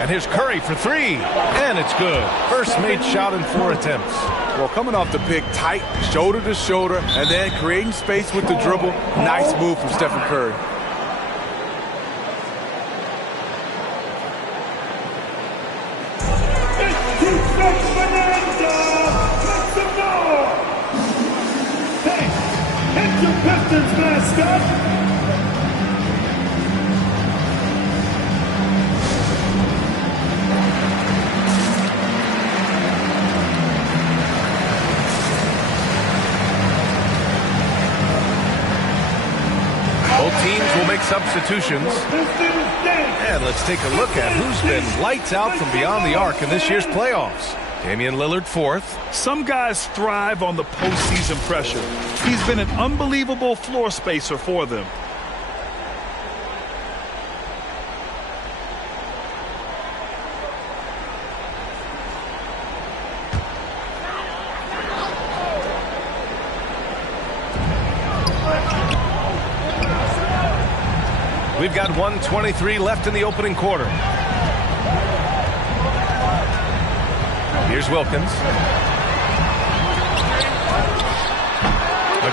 And here's Curry for three. And it's good. First made shot in 4 attempts. Well, coming off the pick tight, shoulder to shoulder, and then creating space with the dribble. Nice move from Stephen Curry. Pistons mascot. Both teams will make substitutions. And let's take a look at who's been lights out from beyond the arc in this year's playoffs. Damian Lillard, 4th. Some guys thrive on the postseason pressure. He's been an unbelievable floor spacer for them. We've got 1:23 left in the opening quarter. Here's Wilkins.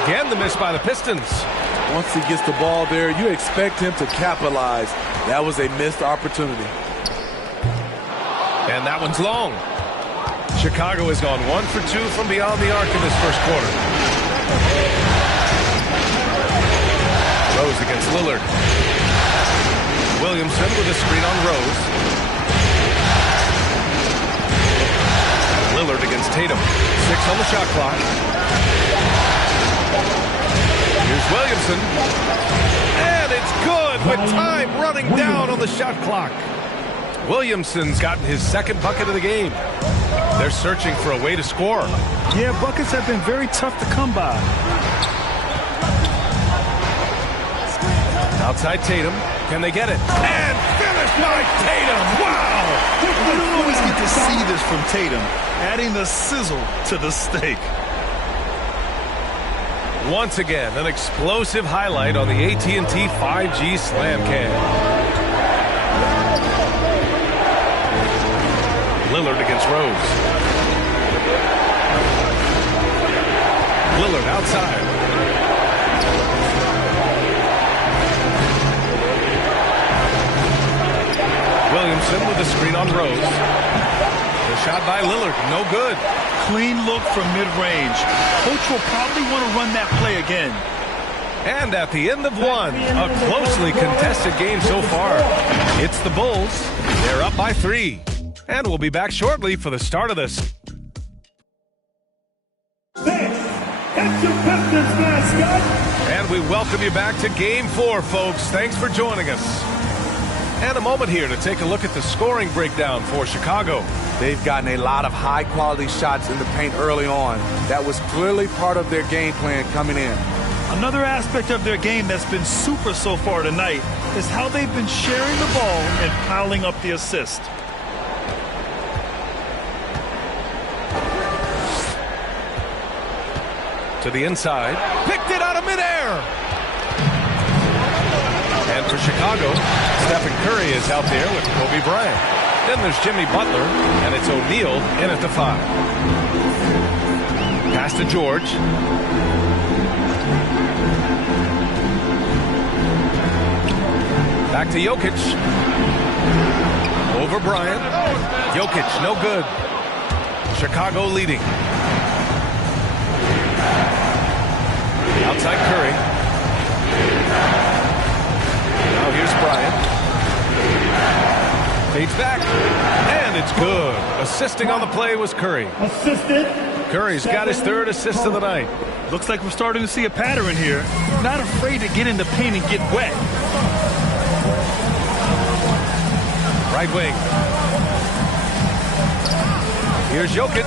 Again, the miss by the Pistons. Once he gets the ball there, you expect him to capitalize. That was a missed opportunity. And that one's long. Chicago has gone 1 for 2 from beyond the arc in this first quarter. Rose against Lillard. Williamson with a screen on Rose. Lillard against Tatum. 6 on the shot clock. Here's Williamson. And it's good with time running down on the shot clock. Williamson's gotten his second bucket of the game. They're searching for a way to score. Yeah, buckets have been very tough to come by. Outside Tatum. Can they get it? And finished by Tatum. Wow! You don't always get to see this from Tatum, adding the sizzle to the steak. Once again, an explosive highlight on the AT&T 5G Slam Cam. Lillard against Rose. Lillard outside. Williamson with the screen on Rose. The shot by Lillard, no good. Clean look from mid-range. Coach will probably want to run that play again. And at the end of one, a closely contested game so far. It's the Bulls. They're up by 3. And we'll be back shortly for the start of this. And we welcome you back to Game 4, folks. Thanks for joining us. And a moment here to take a look at the scoring breakdown for Chicago. They've gotten a lot of high-quality shots in the paint early on. That was clearly part of their game plan coming in. Another aspect of their game that's been super so far tonight is how they've been sharing the ball and piling up the assist. To the inside. Picked it out of midair. And for Chicago, Stephen Curry is out there with Kobe Bryant. Then there's Jimmy Butler, and it's O'Neal in at the 5. Pass to George. Back to Jokic. Over Bryant. Jokic, no good. Chicago leading. Outside Curry. Now here's Bryant. Fades back. And it's good. Assisting on the play was Curry. Assisted. Curry's got his 3rd assist of the night. Looks like we're starting to see a pattern here. Not afraid to get in the paint and get wet. Right wing. Here's Jokic.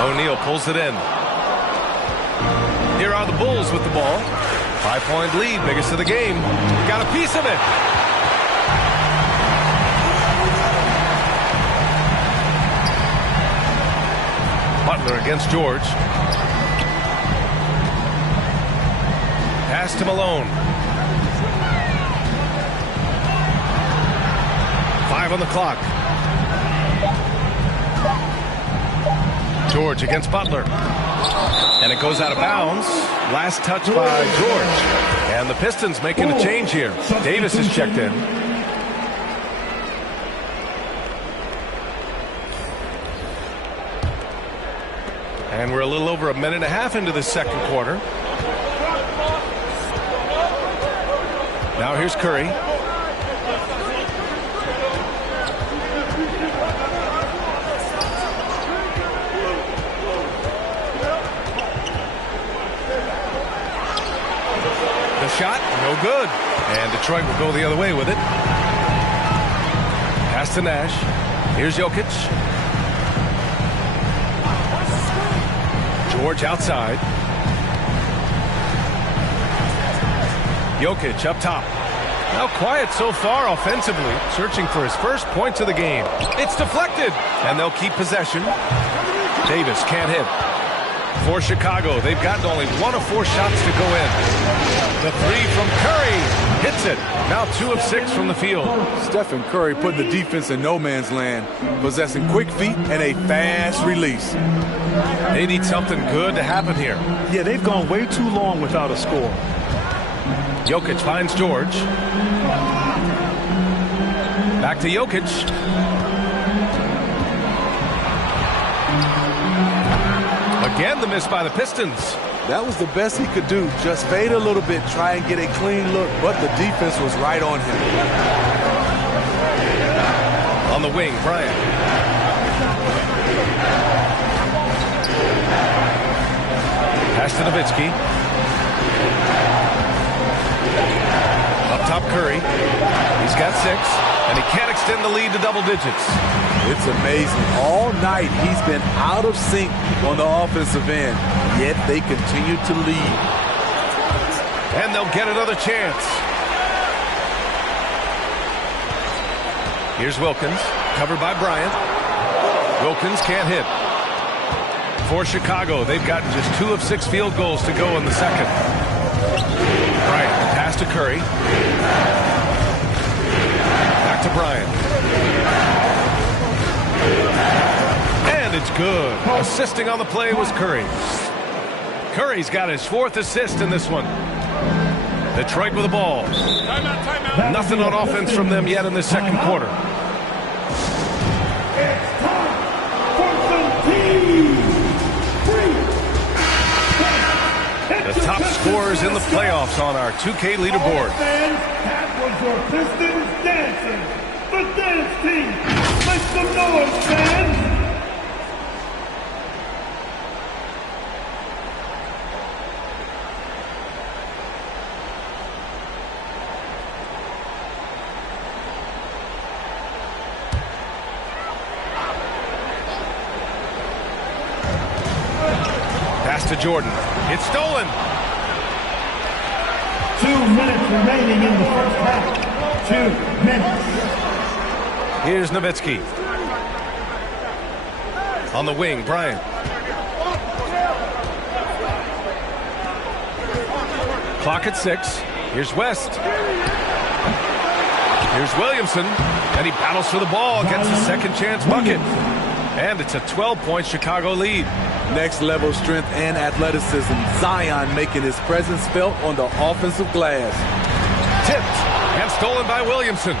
O'Neal pulls it in. Here are the Bulls with the ball. 5-point lead, biggest of the game. Got a piece of it. Butler against George. Pass to Malone. 5 on the clock. George against Butler. And it goes out of bounds. Last touch by George. And the Pistons making a change here. Davis is checked in. And we're a little over a minute and a half into the second quarter. Now here's Curry. The shot, no good. And Detroit will go the other way with it. Pass to Nash. Here's Jokic. George outside. Jokic up top. Now quiet so far offensively, searching for his first points of the game. It's deflected, and they'll keep possession. Davis can't hit. For Chicago, they've gotten only 1 of 4 shots to go in. The 3 from Curry hits it. Now 2 of 6 from the field. Stephen Curry putting the defense in no man's land, possessing quick feet and a fast release. They need something good to happen here. Yeah, they've gone way too long without a score. Jokic finds George. Back to Jokic. Again, the miss by the Pistons. That was the best he could do. Just fade a little bit, try and get a clean look, but the defense was right on him. On the wing, Bryant. Pass to Nowitzki. Up top, Curry. He's got 6, and he can't extend the lead to double digits. It's amazing. All night he's been out of sync on the offensive end, yet they continue to lead. And they'll get another chance. Here's Wilkins, covered by Bryant. Wilkins can't hit. For Chicago, they've gotten just 2 of 6 field goals to go in the second. Bryant, pass to Curry. Back to Bryant. And it's good. Assisting on the play was Curry. Curry's got his 4th assist in this one. Detroit with the ball. Timeout. Nothing on offense from them yet in the second quarter. It's time for some team. The top scorers in the playoffs on our 2K leaderboard. That was your Pistons dancing. The dance team. Make some noise, fans. Pass to Jordan. It's stolen. 2 minutes remaining in the first half. 2 minutes. Here's Nowitzki. On the wing, Bryant. Clock at 6. Here's West. Here's Williamson. And he battles for the ball, gets a second chance bucket. And it's a 12-point Chicago lead. Next level strength and athleticism. Zion making his presence felt on the offensive glass. Tipped and stolen by Williamson.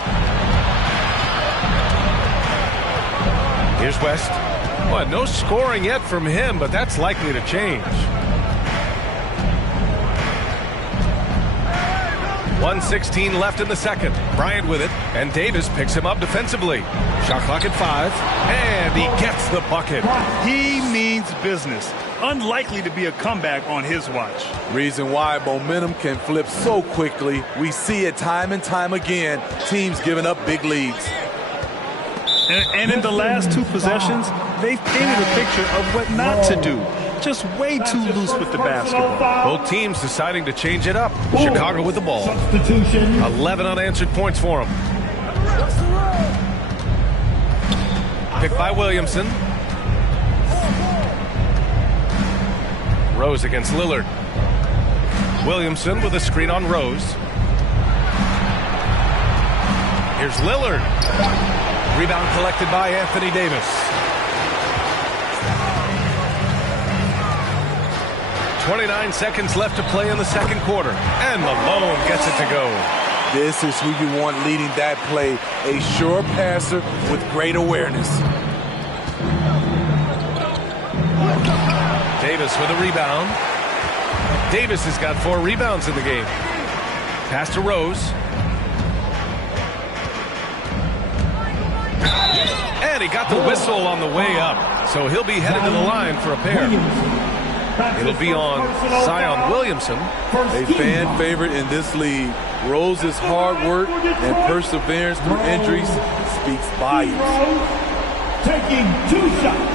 Here's West. Well, no scoring yet from him, but that's likely to change. 1:16 left in the second. Bryant with it, and Davis picks him up defensively. Shot clock at 5, and he gets the bucket. He means business. Unlikely to be a comeback on his watch. Reason why momentum can flip so quickly. We see it time and time again. Teams giving up big leads. And in the last 2 possessions, they've painted a picture of what not to do. Just way too loose with the basketball. Both teams deciding to change it up. Chicago with the ball. 11 unanswered points for them. Picked by Williamson. Rose against Lillard. Williamson with a screen on Rose. Here's Lillard. Rebound collected by Anthony Davis. 29 seconds left to play in the second quarter. And Malone gets it to go. This is who you want leading that play. A sure passer with great awareness. Davis with a rebound. Davis has got 4 rebounds in the game. Pass to Rose. And he got the whistle on the way up. So he'll be headed to the line for a pair. It'll be on Zion Williamson. A fan favorite in this league. Rose's hard work and perseverance through injuries speaks volumes. Taking 2 shots.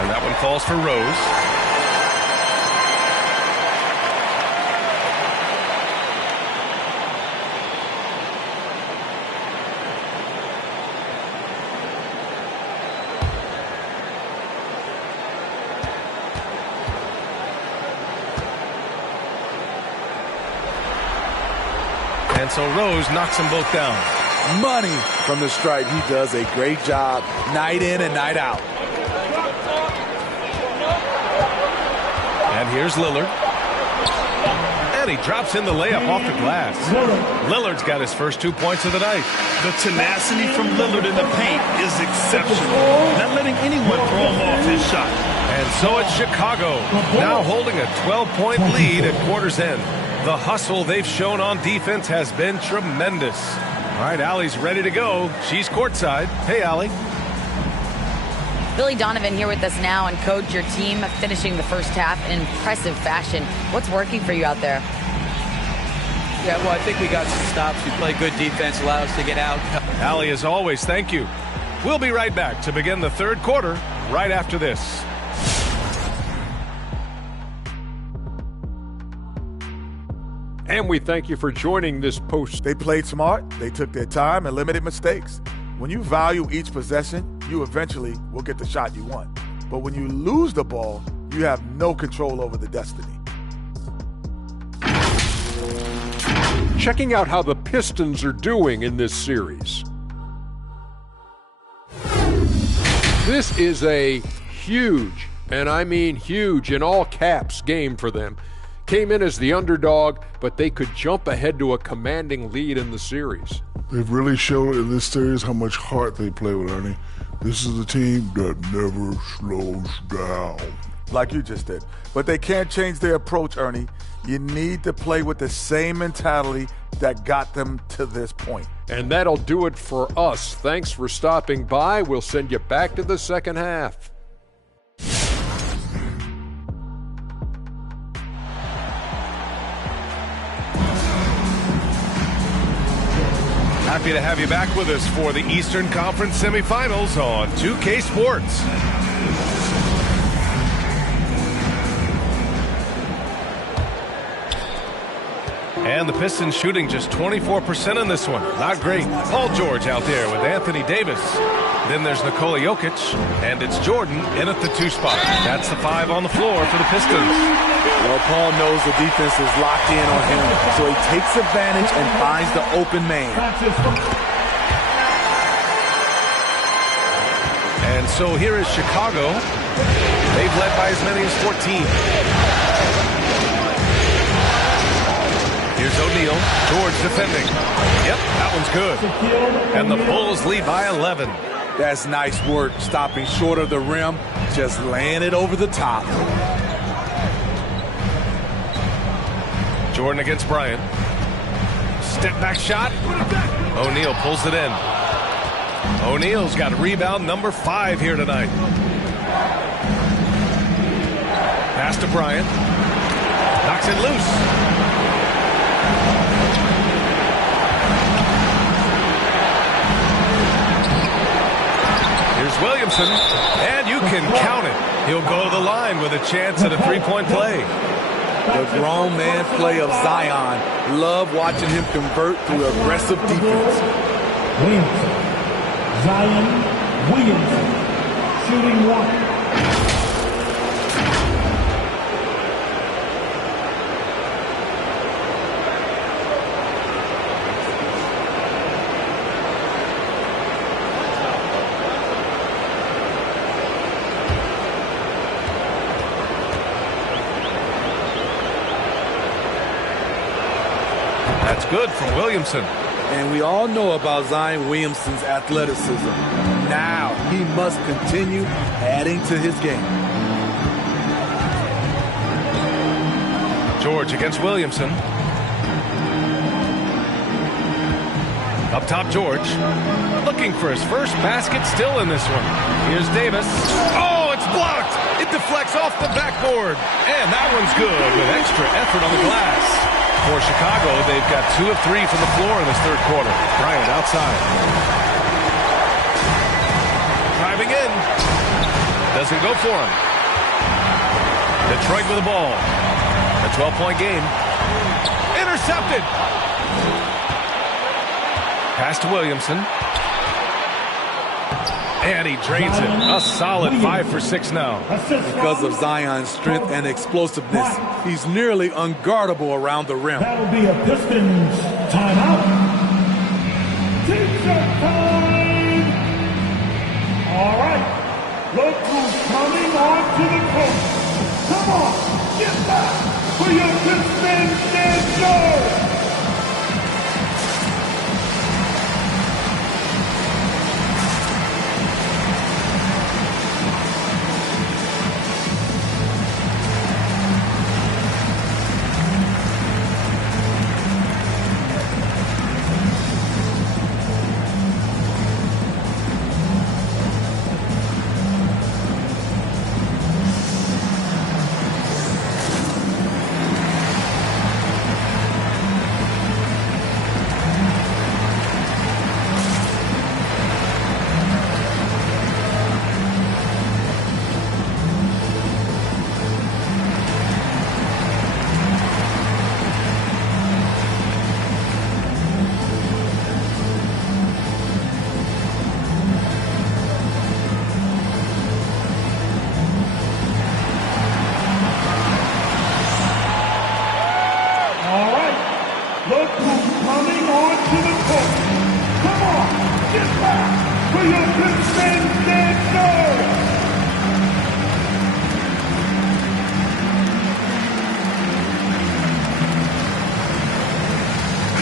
And that one falls for Rose. And so Rose knocks them both down. Money from the stripe. He does a great job night in and night out. And here's Lillard. And he drops in the layup off the glass. Lillard's got his first 2 points of the night. The tenacity from Lillard in the paint is exceptional. Not letting anyone throw him off his shot. And so it's Chicago, now holding a 12-point lead at quarter's end. The hustle they've shown on defense has been tremendous. All right, Allie's ready to go. She's courtside. Hey, Allie. Billy Donovan here with us now, and Coach, your team finishing the first half in impressive fashion. What's working for you out there? Yeah, well, I think we got some stops. We play good defense, allow us to get out. Allie, as always, thank you. We'll be right back to begin the third quarter right after this. And we thank you for joining this post. They played smart, they took their time and limited mistakes. When you value each possession, you eventually will get the shot you want. But when you lose the ball, you have no control over the destiny. Checking out how the Pistons are doing in this series. This is a huge, and I mean huge in all caps, game for them. Came in as the underdog, but they could jump ahead to a commanding lead in the series. They've really showed in this series how much heart they play with, Ernie. This is a team that never slows down. Like you just did. But they can't change their approach, Ernie. You need to play with the same mentality that got them to this point. And that'll do it for us. Thanks for stopping by. We'll send you back to the second half. Happy to have you back with us for the Eastern Conference semifinals on 2K Sports. And the Pistons shooting just 24% in this one. Not great. Paul George out there with Anthony Davis. Then there's Nikola Jokic, and it's Jordan in at the 2 spot. That's the 5 on the floor for the Pistons. Well, Paul knows the defense is locked in on him, so he takes advantage and finds the open man. And so here is Chicago. They've led by as many as 14. Here's O'Neal. George defending. Yep, that one's good. And the Bulls lead by 11. That's nice work, stopping short of the rim, just laying it over the top. Jordan against Bryant. Step back shot. O'Neal pulls it in. O'Neal's got rebound number 5 here tonight. Pass to Bryant. Knocks it loose. Here's Williamson, and you can count it. He'll go to the line with a chance at a 3-point play. The grown man play of Zion. Love watching him convert through aggressive defense. Williamson. Zion Williamson. Shooting 1. That's good from Williamson. And we all know about Zion Williamson's athleticism. Now he must continue adding to his game. George against Williamson. Up top, George. Looking for his first basket, still in this one. Here's Davis. Oh, it's blocked! It deflects off the backboard. And that one's good with extra effort on the glass. For Chicago, they've got 2 of 3 from the floor in this third quarter. Bryant outside. Driving in. Doesn't go for him. Detroit with the ball. A 12-point game. Intercepted. Pass to Williamson. And he drains it. A solid 5 for 6 now. Because of Zion's strength and explosiveness, he's nearly unguardable around the rim. That'll be a Pistons timeout. T-shirt time. All right. Look who's coming onto the court. Come on, get back for your Pistons dance.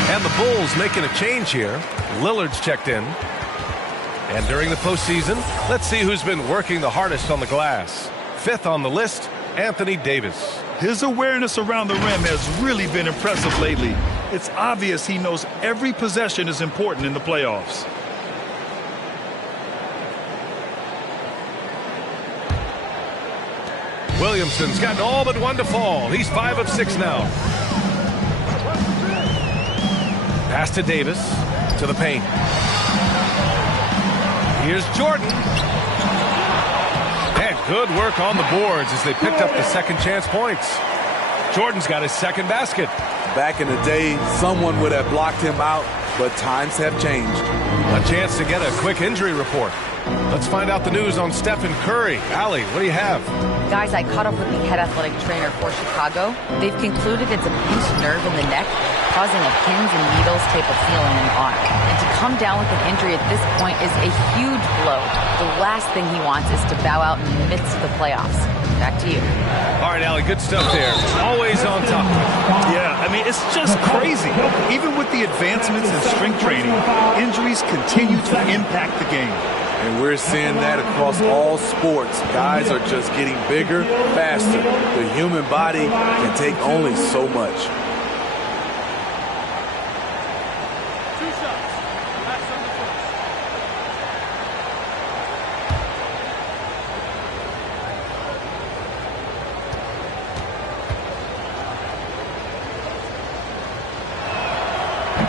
And the Bulls making a change here. Lillard's checked in. And during the postseason, let's see who's been working the hardest on the glass. 5th on the list, Anthony Davis. His awareness around the rim has really been impressive lately. It's obvious he knows every possession is important in the playoffs. Williamson's gotten all but 1 to fall. He's 5 of 6 now. Pass to Davis. To the paint. Here's Jordan. And good work on the boards as they picked up the second chance points. Jordan's got his second basket. Back in the day, someone would have blocked him out, but times have changed. A chance to get a quick injury report. Let's find out the news on Stephen Curry. Allie, what do you have? Guys, I caught up with the head athletic trainer for Chicago. They've concluded it's a pinched nerve in the neck, causing a pins and needles type of feeling in the arm. And to come down with an injury at this point is a huge blow. The last thing he wants is to bow out in the midst of the playoffs. Back to you. All right, Allie, good stuff there. Always on top. Yeah, I mean, it's just crazy. Even with the advancements in strength training, injuries continue to impact the game. And we're seeing that across all sports. Guys are just getting bigger, faster. The human body can take only so much.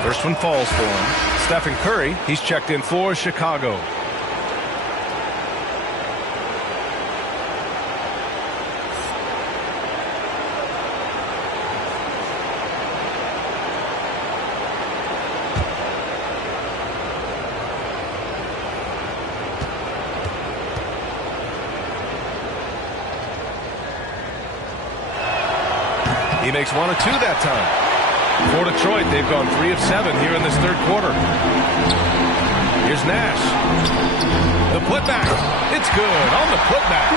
First one falls for him. Stephen Curry, he's checked in for Chicago. He makes 1 of 2 that time. For Detroit, they've gone 3 of 7 here in this third quarter. Here's Nash. The putback. It's good on the putback.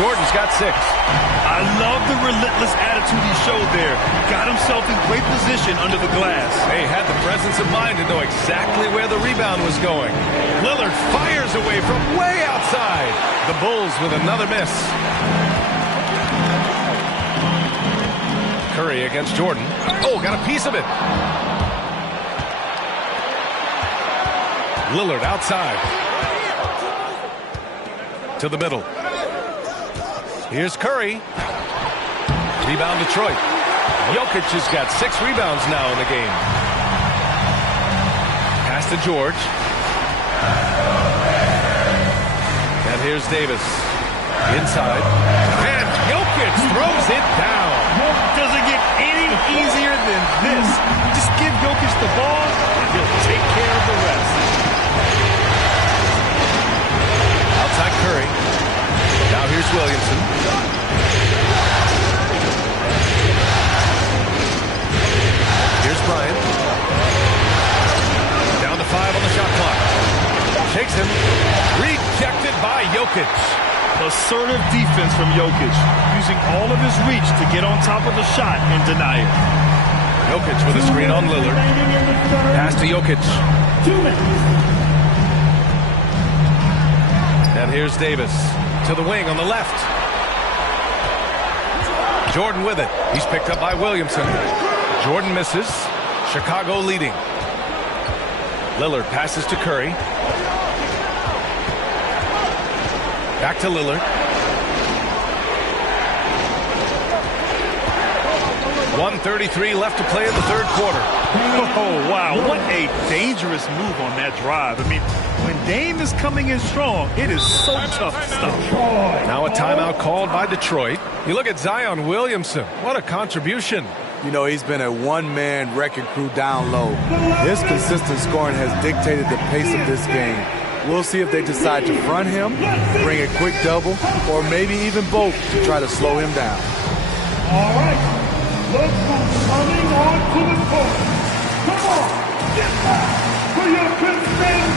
Jordan's got 6. I love the relentless attitude he showed there. Got himself in great position under the glass. He had the presence of mind to know exactly where the rebound was going. Lillard fires away from way outside. The Bulls with another miss. Curry against Jordan. Oh, got a piece of it. Lillard outside. To the middle. Here's Curry. Rebound Detroit. Jokic has got 6 rebounds now in the game. Pass to George. And here's Davis. Inside. And Jokic throws it down. Doesn't get any easier than this. Just give Jokic the ball, and he'll take care of the rest. Outside Curry. Now here's Williamson. Here's Bryant. Down to 5 on the shot clock. Shakes him. Rejected by Jokic. Assertive defense from Jokic, using all of his reach to get on top of the shot and deny it. Jokic with a screen on Lillard. Pass to Jokic. 2 minutes. And here's Davis to the wing on the left. Jordan with it. He's picked up by Williamson. Jordan misses. Chicago leading. Lillard passes to Curry. Back to Lillard. 1:33 left to play in the third quarter. Oh, wow. What a dangerous move on that drive. I mean, when Dame is coming in strong, it is so tough to stop. Now a timeout called by Detroit. You look at Zion Williamson. What a contribution. You know, he's been a one-man wrecking crew down low. His consistent scoring has dictated the pace of this game. We'll see if they decide to front him, bring a quick double, or maybe even both to try to slow him down. All right, look who's coming onto the court. Come on, get back for your contenders.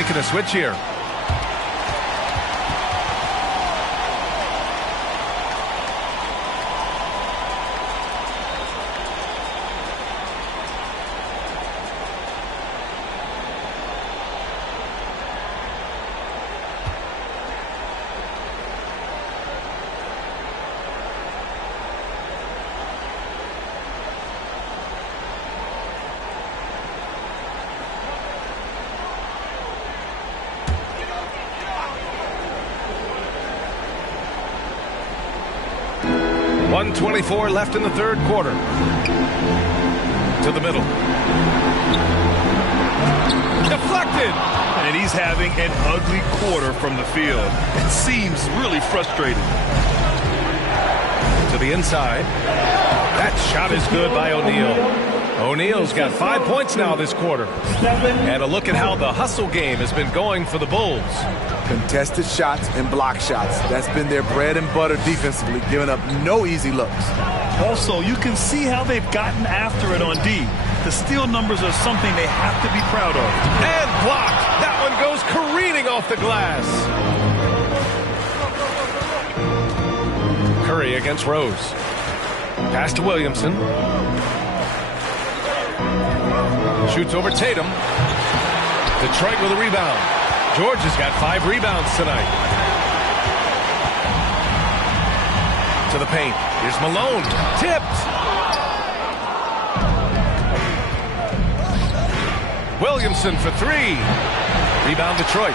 making a switch here. .124 left in the third quarter. To the middle. Deflected! And he's having an ugly quarter from the field. It seems really frustrating. To the inside. That shot is good by O'Neal. O'Neal's got 5 points now this quarter. And a look at how the hustle game has been going for the Bulls. Contested shots and block shots. That's been their bread and butter defensively, giving up no easy looks. Also, you can see how they've gotten after it on D. The steal numbers are something they have to be proud of. And blocked. That one goes careening off the glass. Curry against Rose. Pass to Williamson. Shoots over Tatum. Detroit with a rebound. George has got 5 rebounds tonight. To the paint. Here's Malone. Tipped. Williamson for 3. Rebound Detroit.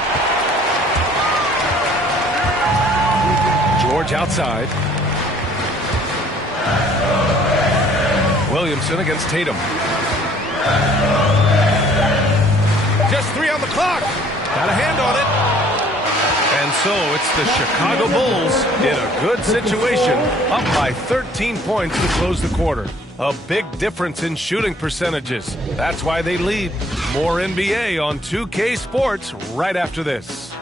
George outside. Williamson against Tatum. Just 3 on the clock. Got a hand on it. And so it's the Chicago Bulls in a good situation, up by 13 points to close the quarter. A big difference in shooting percentages. That's why they lead. More NBA on 2K Sports right after this.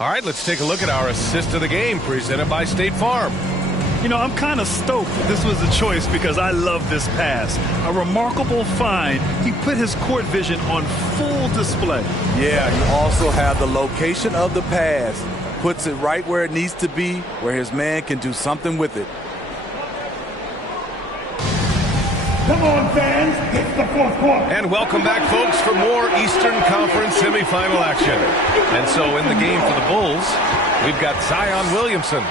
All right, let's take a look at our assist of the game presented by State Farm. You know, I'm kind of stoked that this was a choice because I love this pass. A remarkable find. He put his court vision on full display. Yeah, you also have the location of the pass. Puts it right where it needs to be, where his man can do something with it. Come on, fans, it's the fourth quarter. And welcome back, folks, for more Eastern Conference semifinal action. And so in the game for the Bulls, we've got Zion Williamson.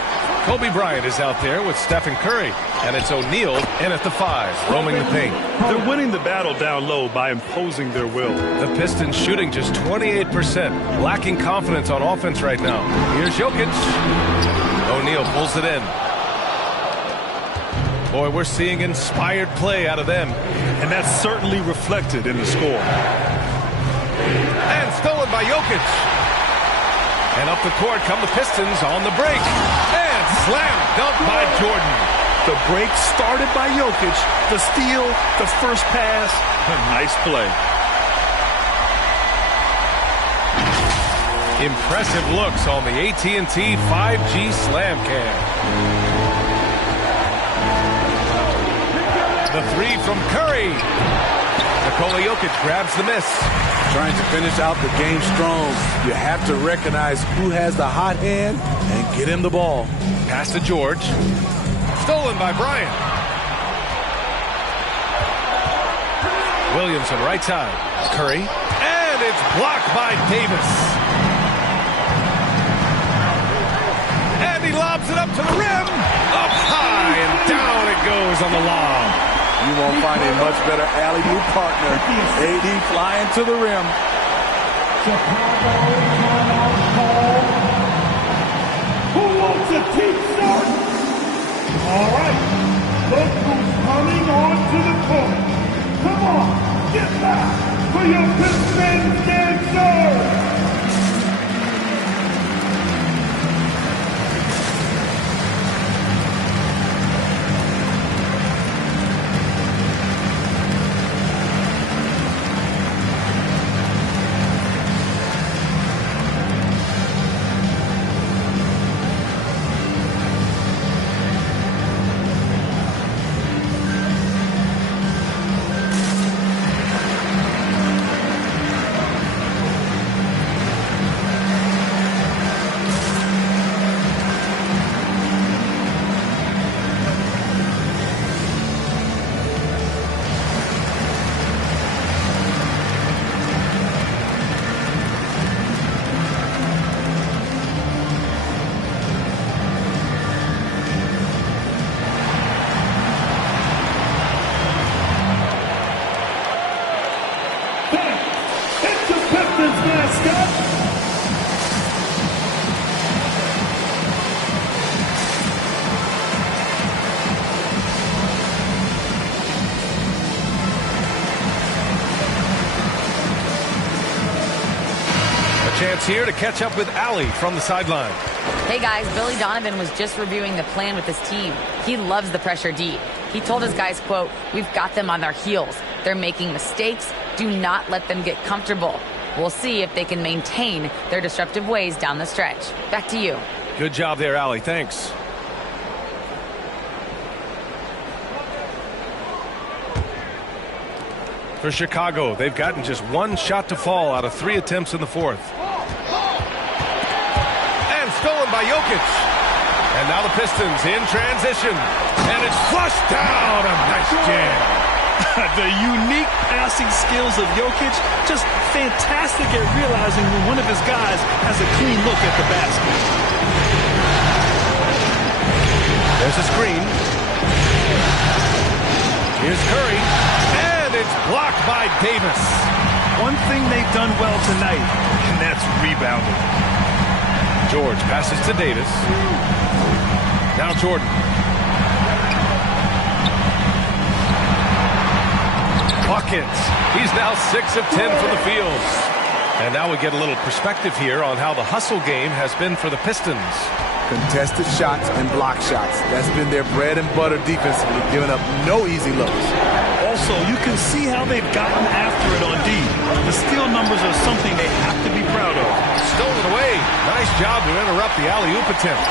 Kobe Bryant is out there with Stephen Curry. And it's O'Neal in at the 5, roaming the paint. They're winning the battle down low by imposing their will. The Pistons shooting just 28%, lacking confidence on offense right now. Here's Jokic. O'Neal pulls it in. Boy, we're seeing inspired play out of them. And that's certainly reflected in the score. And stolen by Jokic. And up the court come the Pistons on the break. And slam dunk by Jordan. The break started by Jokic. The steal, the first pass, a nice play. Impressive looks on the AT&T 5G Slam Cam. The 3 from Curry. Nikola Jokic grabs the miss. Trying to finish out the game strong. You have to recognize who has the hot hand and get him the ball. Pass to George. Stolen by Bryant. Williamson right side. Curry. And it's blocked by Davis. And he lobs it up to the rim. Up high and down it goes on the lob. You won't find a much better alley-oop partner. AD flying to the rim. Chicago timeout call. Who wants a t-shirt? All right. Look who's coming onto the court. Come on, get back for your Pistons dancer. Let's hear to catch up with Allie from the sideline. Hey guys, Billy Donovan was just reviewing the plan with his team. He loves the pressure D. He told his guys, quote, "We've got them on their heels. They're making mistakes. Do not let them get comfortable. We'll see if they can maintain their disruptive ways down the stretch." Back to you. Good job there, Allie. Thanks. For Chicago, they've gotten just one shot to fall out of 3 attempts in the fourth. And stolen by Jokic. And now the Pistons in transition. And it's flushed down. A nice jam. The unique passing skills of Jokic, just fantastic at realizing when one of his guys has a clean look at the basket. There's a screen. Here's Curry. And it's blocked by Davis. One thing they've done well tonight, and that's rebounding. George passes to Davis. Now Jordan. Buckets. He's now 6 of 10 from the field. And now we get a little perspective here on how the hustle game has been for the Pistons. Contested shots and block shots. That's been their bread and butter defensively, giving up no easy looks. Also, you can see how they've gotten after it on D. The steal numbers are something they have to be proud of. Stolen away. Nice job to interrupt the alley-oop attempt.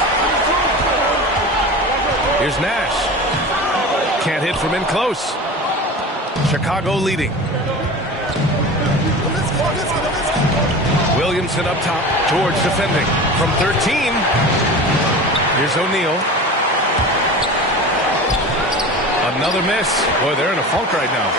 Here's Nash. Can't hit from in close. Chicago leading. Williamson up top. George defending from 13. Here's O'Neal. Another miss. Boy, they're in a funk right now.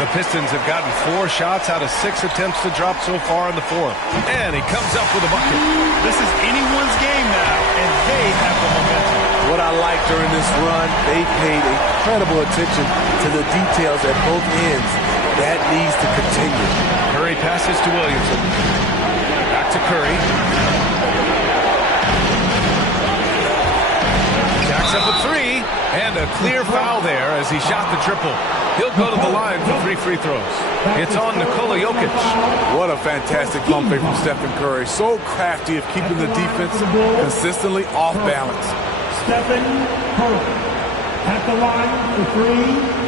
The Pistons have gotten 4 shots out of 6 attempts to drop so far in the fourth. And he comes up with a bucket. This is anyone's game now, and they have the momentum. What I like during this run, they paid incredible attention to the details at both ends. That needs to continue. Curry passes to Williamson. Back to Curry. Jacks up a 3, and a clear foul there as he shot the triple. He'll go to the line for 3 free throws. It's on Nikola Jokic. What a fantastic pump fake from Stephen Curry. So crafty of keeping the defense consistently off balance. Stephen Curry at the line for 3.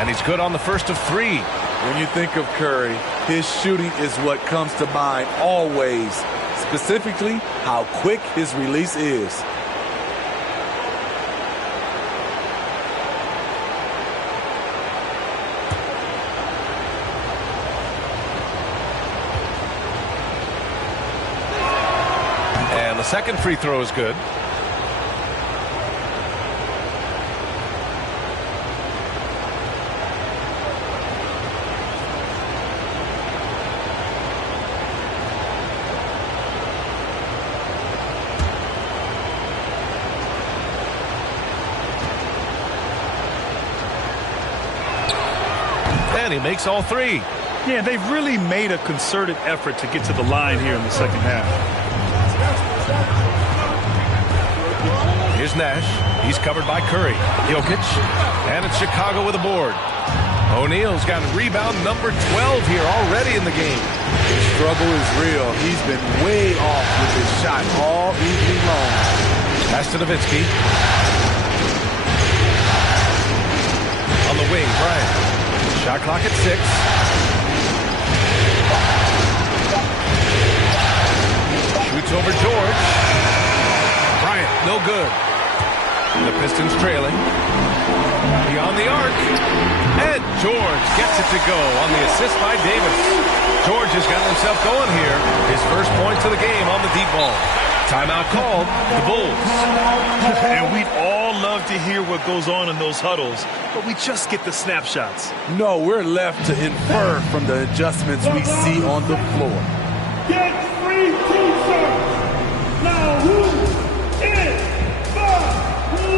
And he's good on the first of 3. When you think of Curry, his shooting is what comes to mind always. Specifically, how quick his release is. And the second free throw is good. And he makes all 3. Yeah, they've really made a concerted effort to get to the line here in the second half. Here's Nash. He's covered by Curry. Jokic. And it's Chicago with a board. O'Neal's got rebound number 12 here already in the game. The struggle is real. He's been way off with his shot all evening long. Pass to Nowitzki. On the wing, Bryant. Shot clock at 6. Shoots over George. Bryant, no good. The Pistons trailing. Beyond the arc. And George gets it to go on the assist by Davis. George has gotten himself going here. His first points of the game on the deep ball. Timeout called, the Bulls. And we'd all love to hear what goes on in those huddles, but we just get the snapshots. No, we're left to infer from the adjustments we see on the floor. Get free t-shirts. Now who is the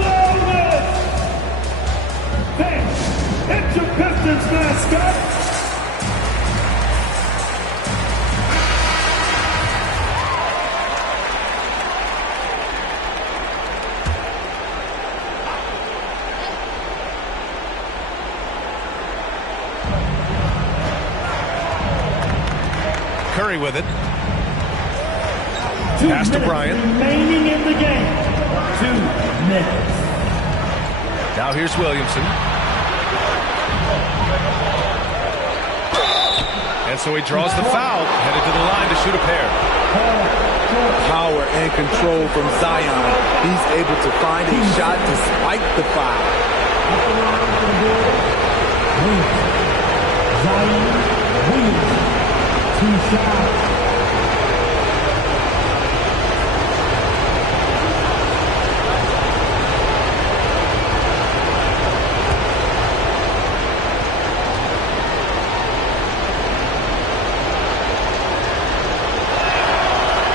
loudest? Thanks. It's your Pistons mascot, Curry with it. Pass to Bryant. Remaining in the game. 2 minutes. Now here's Williamson. And so he draws the foul, headed to the line to shoot a pair. Power and control from Zion. He's able to find a shot despite the foul. Zion Williamson. 2 shots.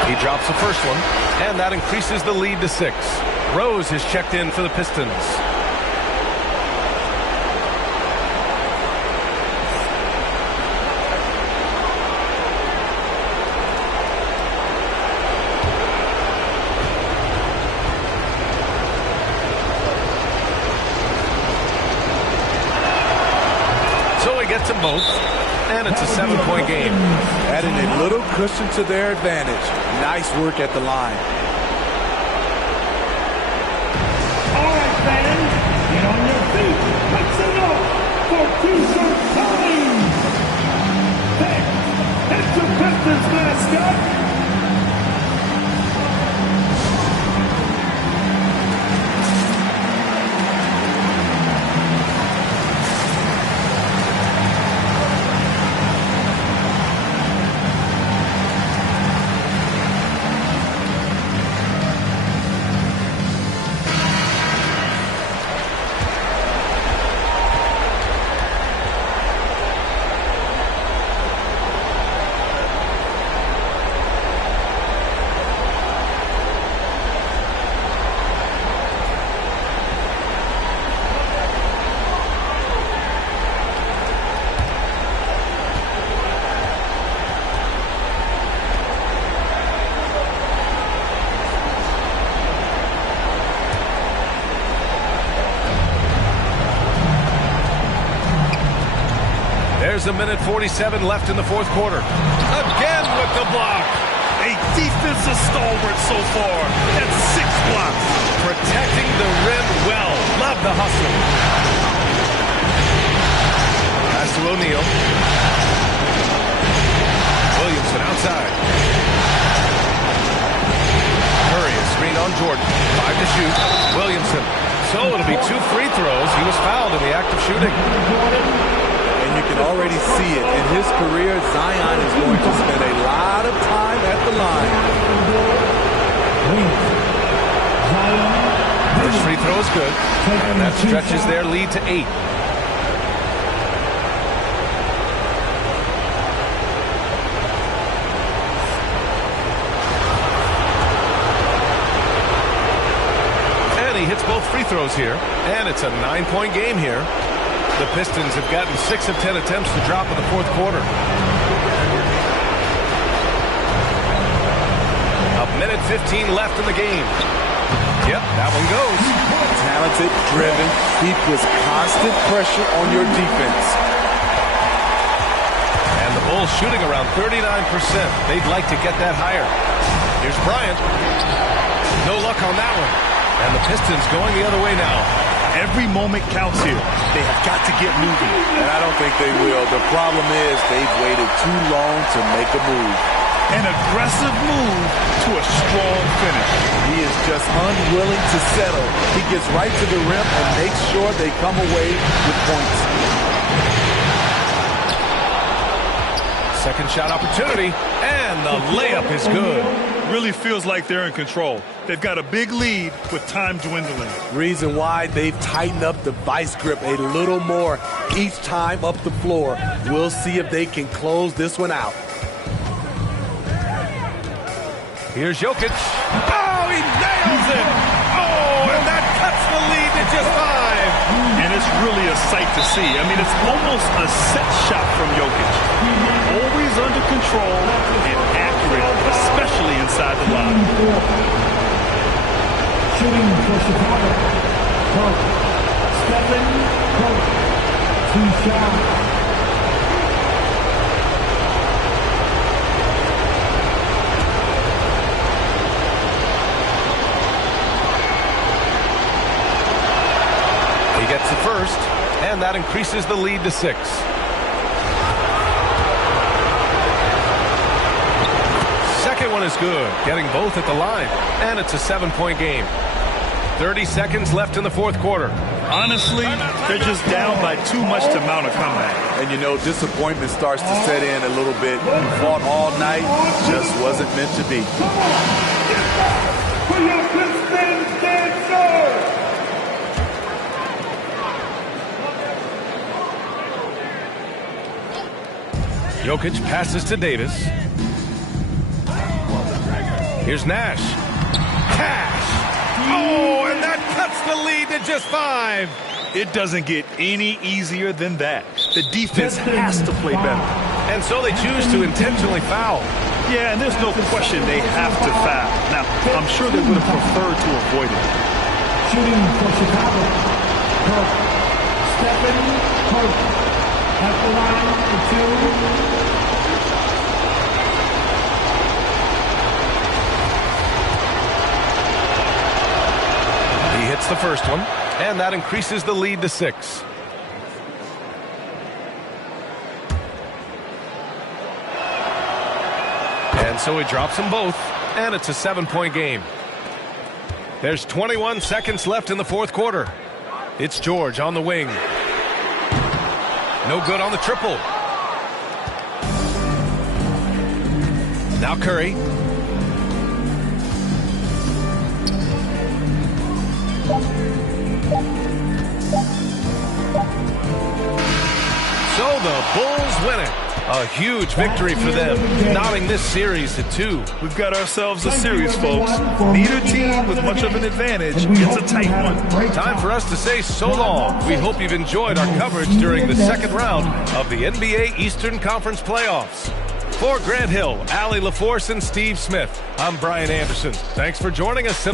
He drops the first one, and that increases the lead to 6. Rose is checked in for the Pistons. So he gets them both, and it's a 7-point game. Adding a little cushion to their advantage. Nice work at the line. All right, fans, get on your feet. Make some noise for T-shirt time. Hey, it's the Pistons mascot. There's a minute 47 left in the fourth quarter. Again with the block. A defensive stalwart so far. That's 6 blocks. Protecting the rim well. Love the hustle. Pass to O'Neal. Williamson outside. Curry is screened on Jordan. 5 to shoot. Williamson. So it'll be 2 free throws. He was fouled in the act of shooting. You can already see it. In his career, Zion is going to spend a lot of time at the line. First free throw is good, and that stretches their lead to 8. And he hits both free throws here, and it's a 9-point game here. The Pistons have gotten 6 of 10 attempts to drop in the fourth quarter. A minute 15 left in the game. Yep, that one goes. Talented, driven. He puts constant pressure on your defense. And the Bulls shooting around 39%. They'd like to get that higher. Here's Bryant. No luck on that one. And the Pistons going the other way now. Every moment counts here. They have got to get moving. And I don't think they will. The problem is they've waited too long to make a move. An aggressive move to a strong finish. He is just unwilling to settle. He gets right to the rim and makes sure they come away with points. Second shot opportunity, and the layup is good. Really feels like they're in control. They've got a big lead with time dwindling. Reason why they've tightened up the vice grip a little more each time up the floor. We'll see if they can close this one out. Here's Jokic. Oh, he nails it! Oh, and that cuts the lead to just 5. And it's really a sight to see. I mean, it's almost a set shot from Jokic. Always under control and accurate, especially inside the line. Shooting for Chicago. Stephen Curry. 2 shots. And that increases the lead to 6. Second one is good, getting both at the line. And it's a 7-point game. 30 seconds left in the fourth quarter. Honestly, they're just down by too much to mount a comeback. And you know, disappointment starts to set in a little bit. You fought all night, just wasn't meant to be. For your Pistons dancer! Jokic passes to Davis. Here's Nash. Cash! Oh, and that cuts the lead to just 5. It doesn't get any easier than that. The defense has to play better. And so they choose to intentionally foul. Yeah, and there's no question they have to foul. Now, I'm sure they would have preferred to avoid it. Shooting for Chicago. Kirk. Stephen Curry. At the line for 2. He hits the first one, and that increases the lead to 6. And so he drops them both, and it's a 7-point game. There's 21 seconds left in the fourth quarter. It's George on the wing. No good on the triple. Now Curry. So the Bulls win it. A huge victory for them, knotting this series to 2. We've got ourselves a series, folks. Neither team with much of an advantage. It's a tight one. Time for us to say so long. We hope you've enjoyed our coverage during the second round of the NBA Eastern Conference Playoffs. For Grant Hill, Allie LaForce, and Steve Smith, I'm Brian Anderson. Thanks for joining us.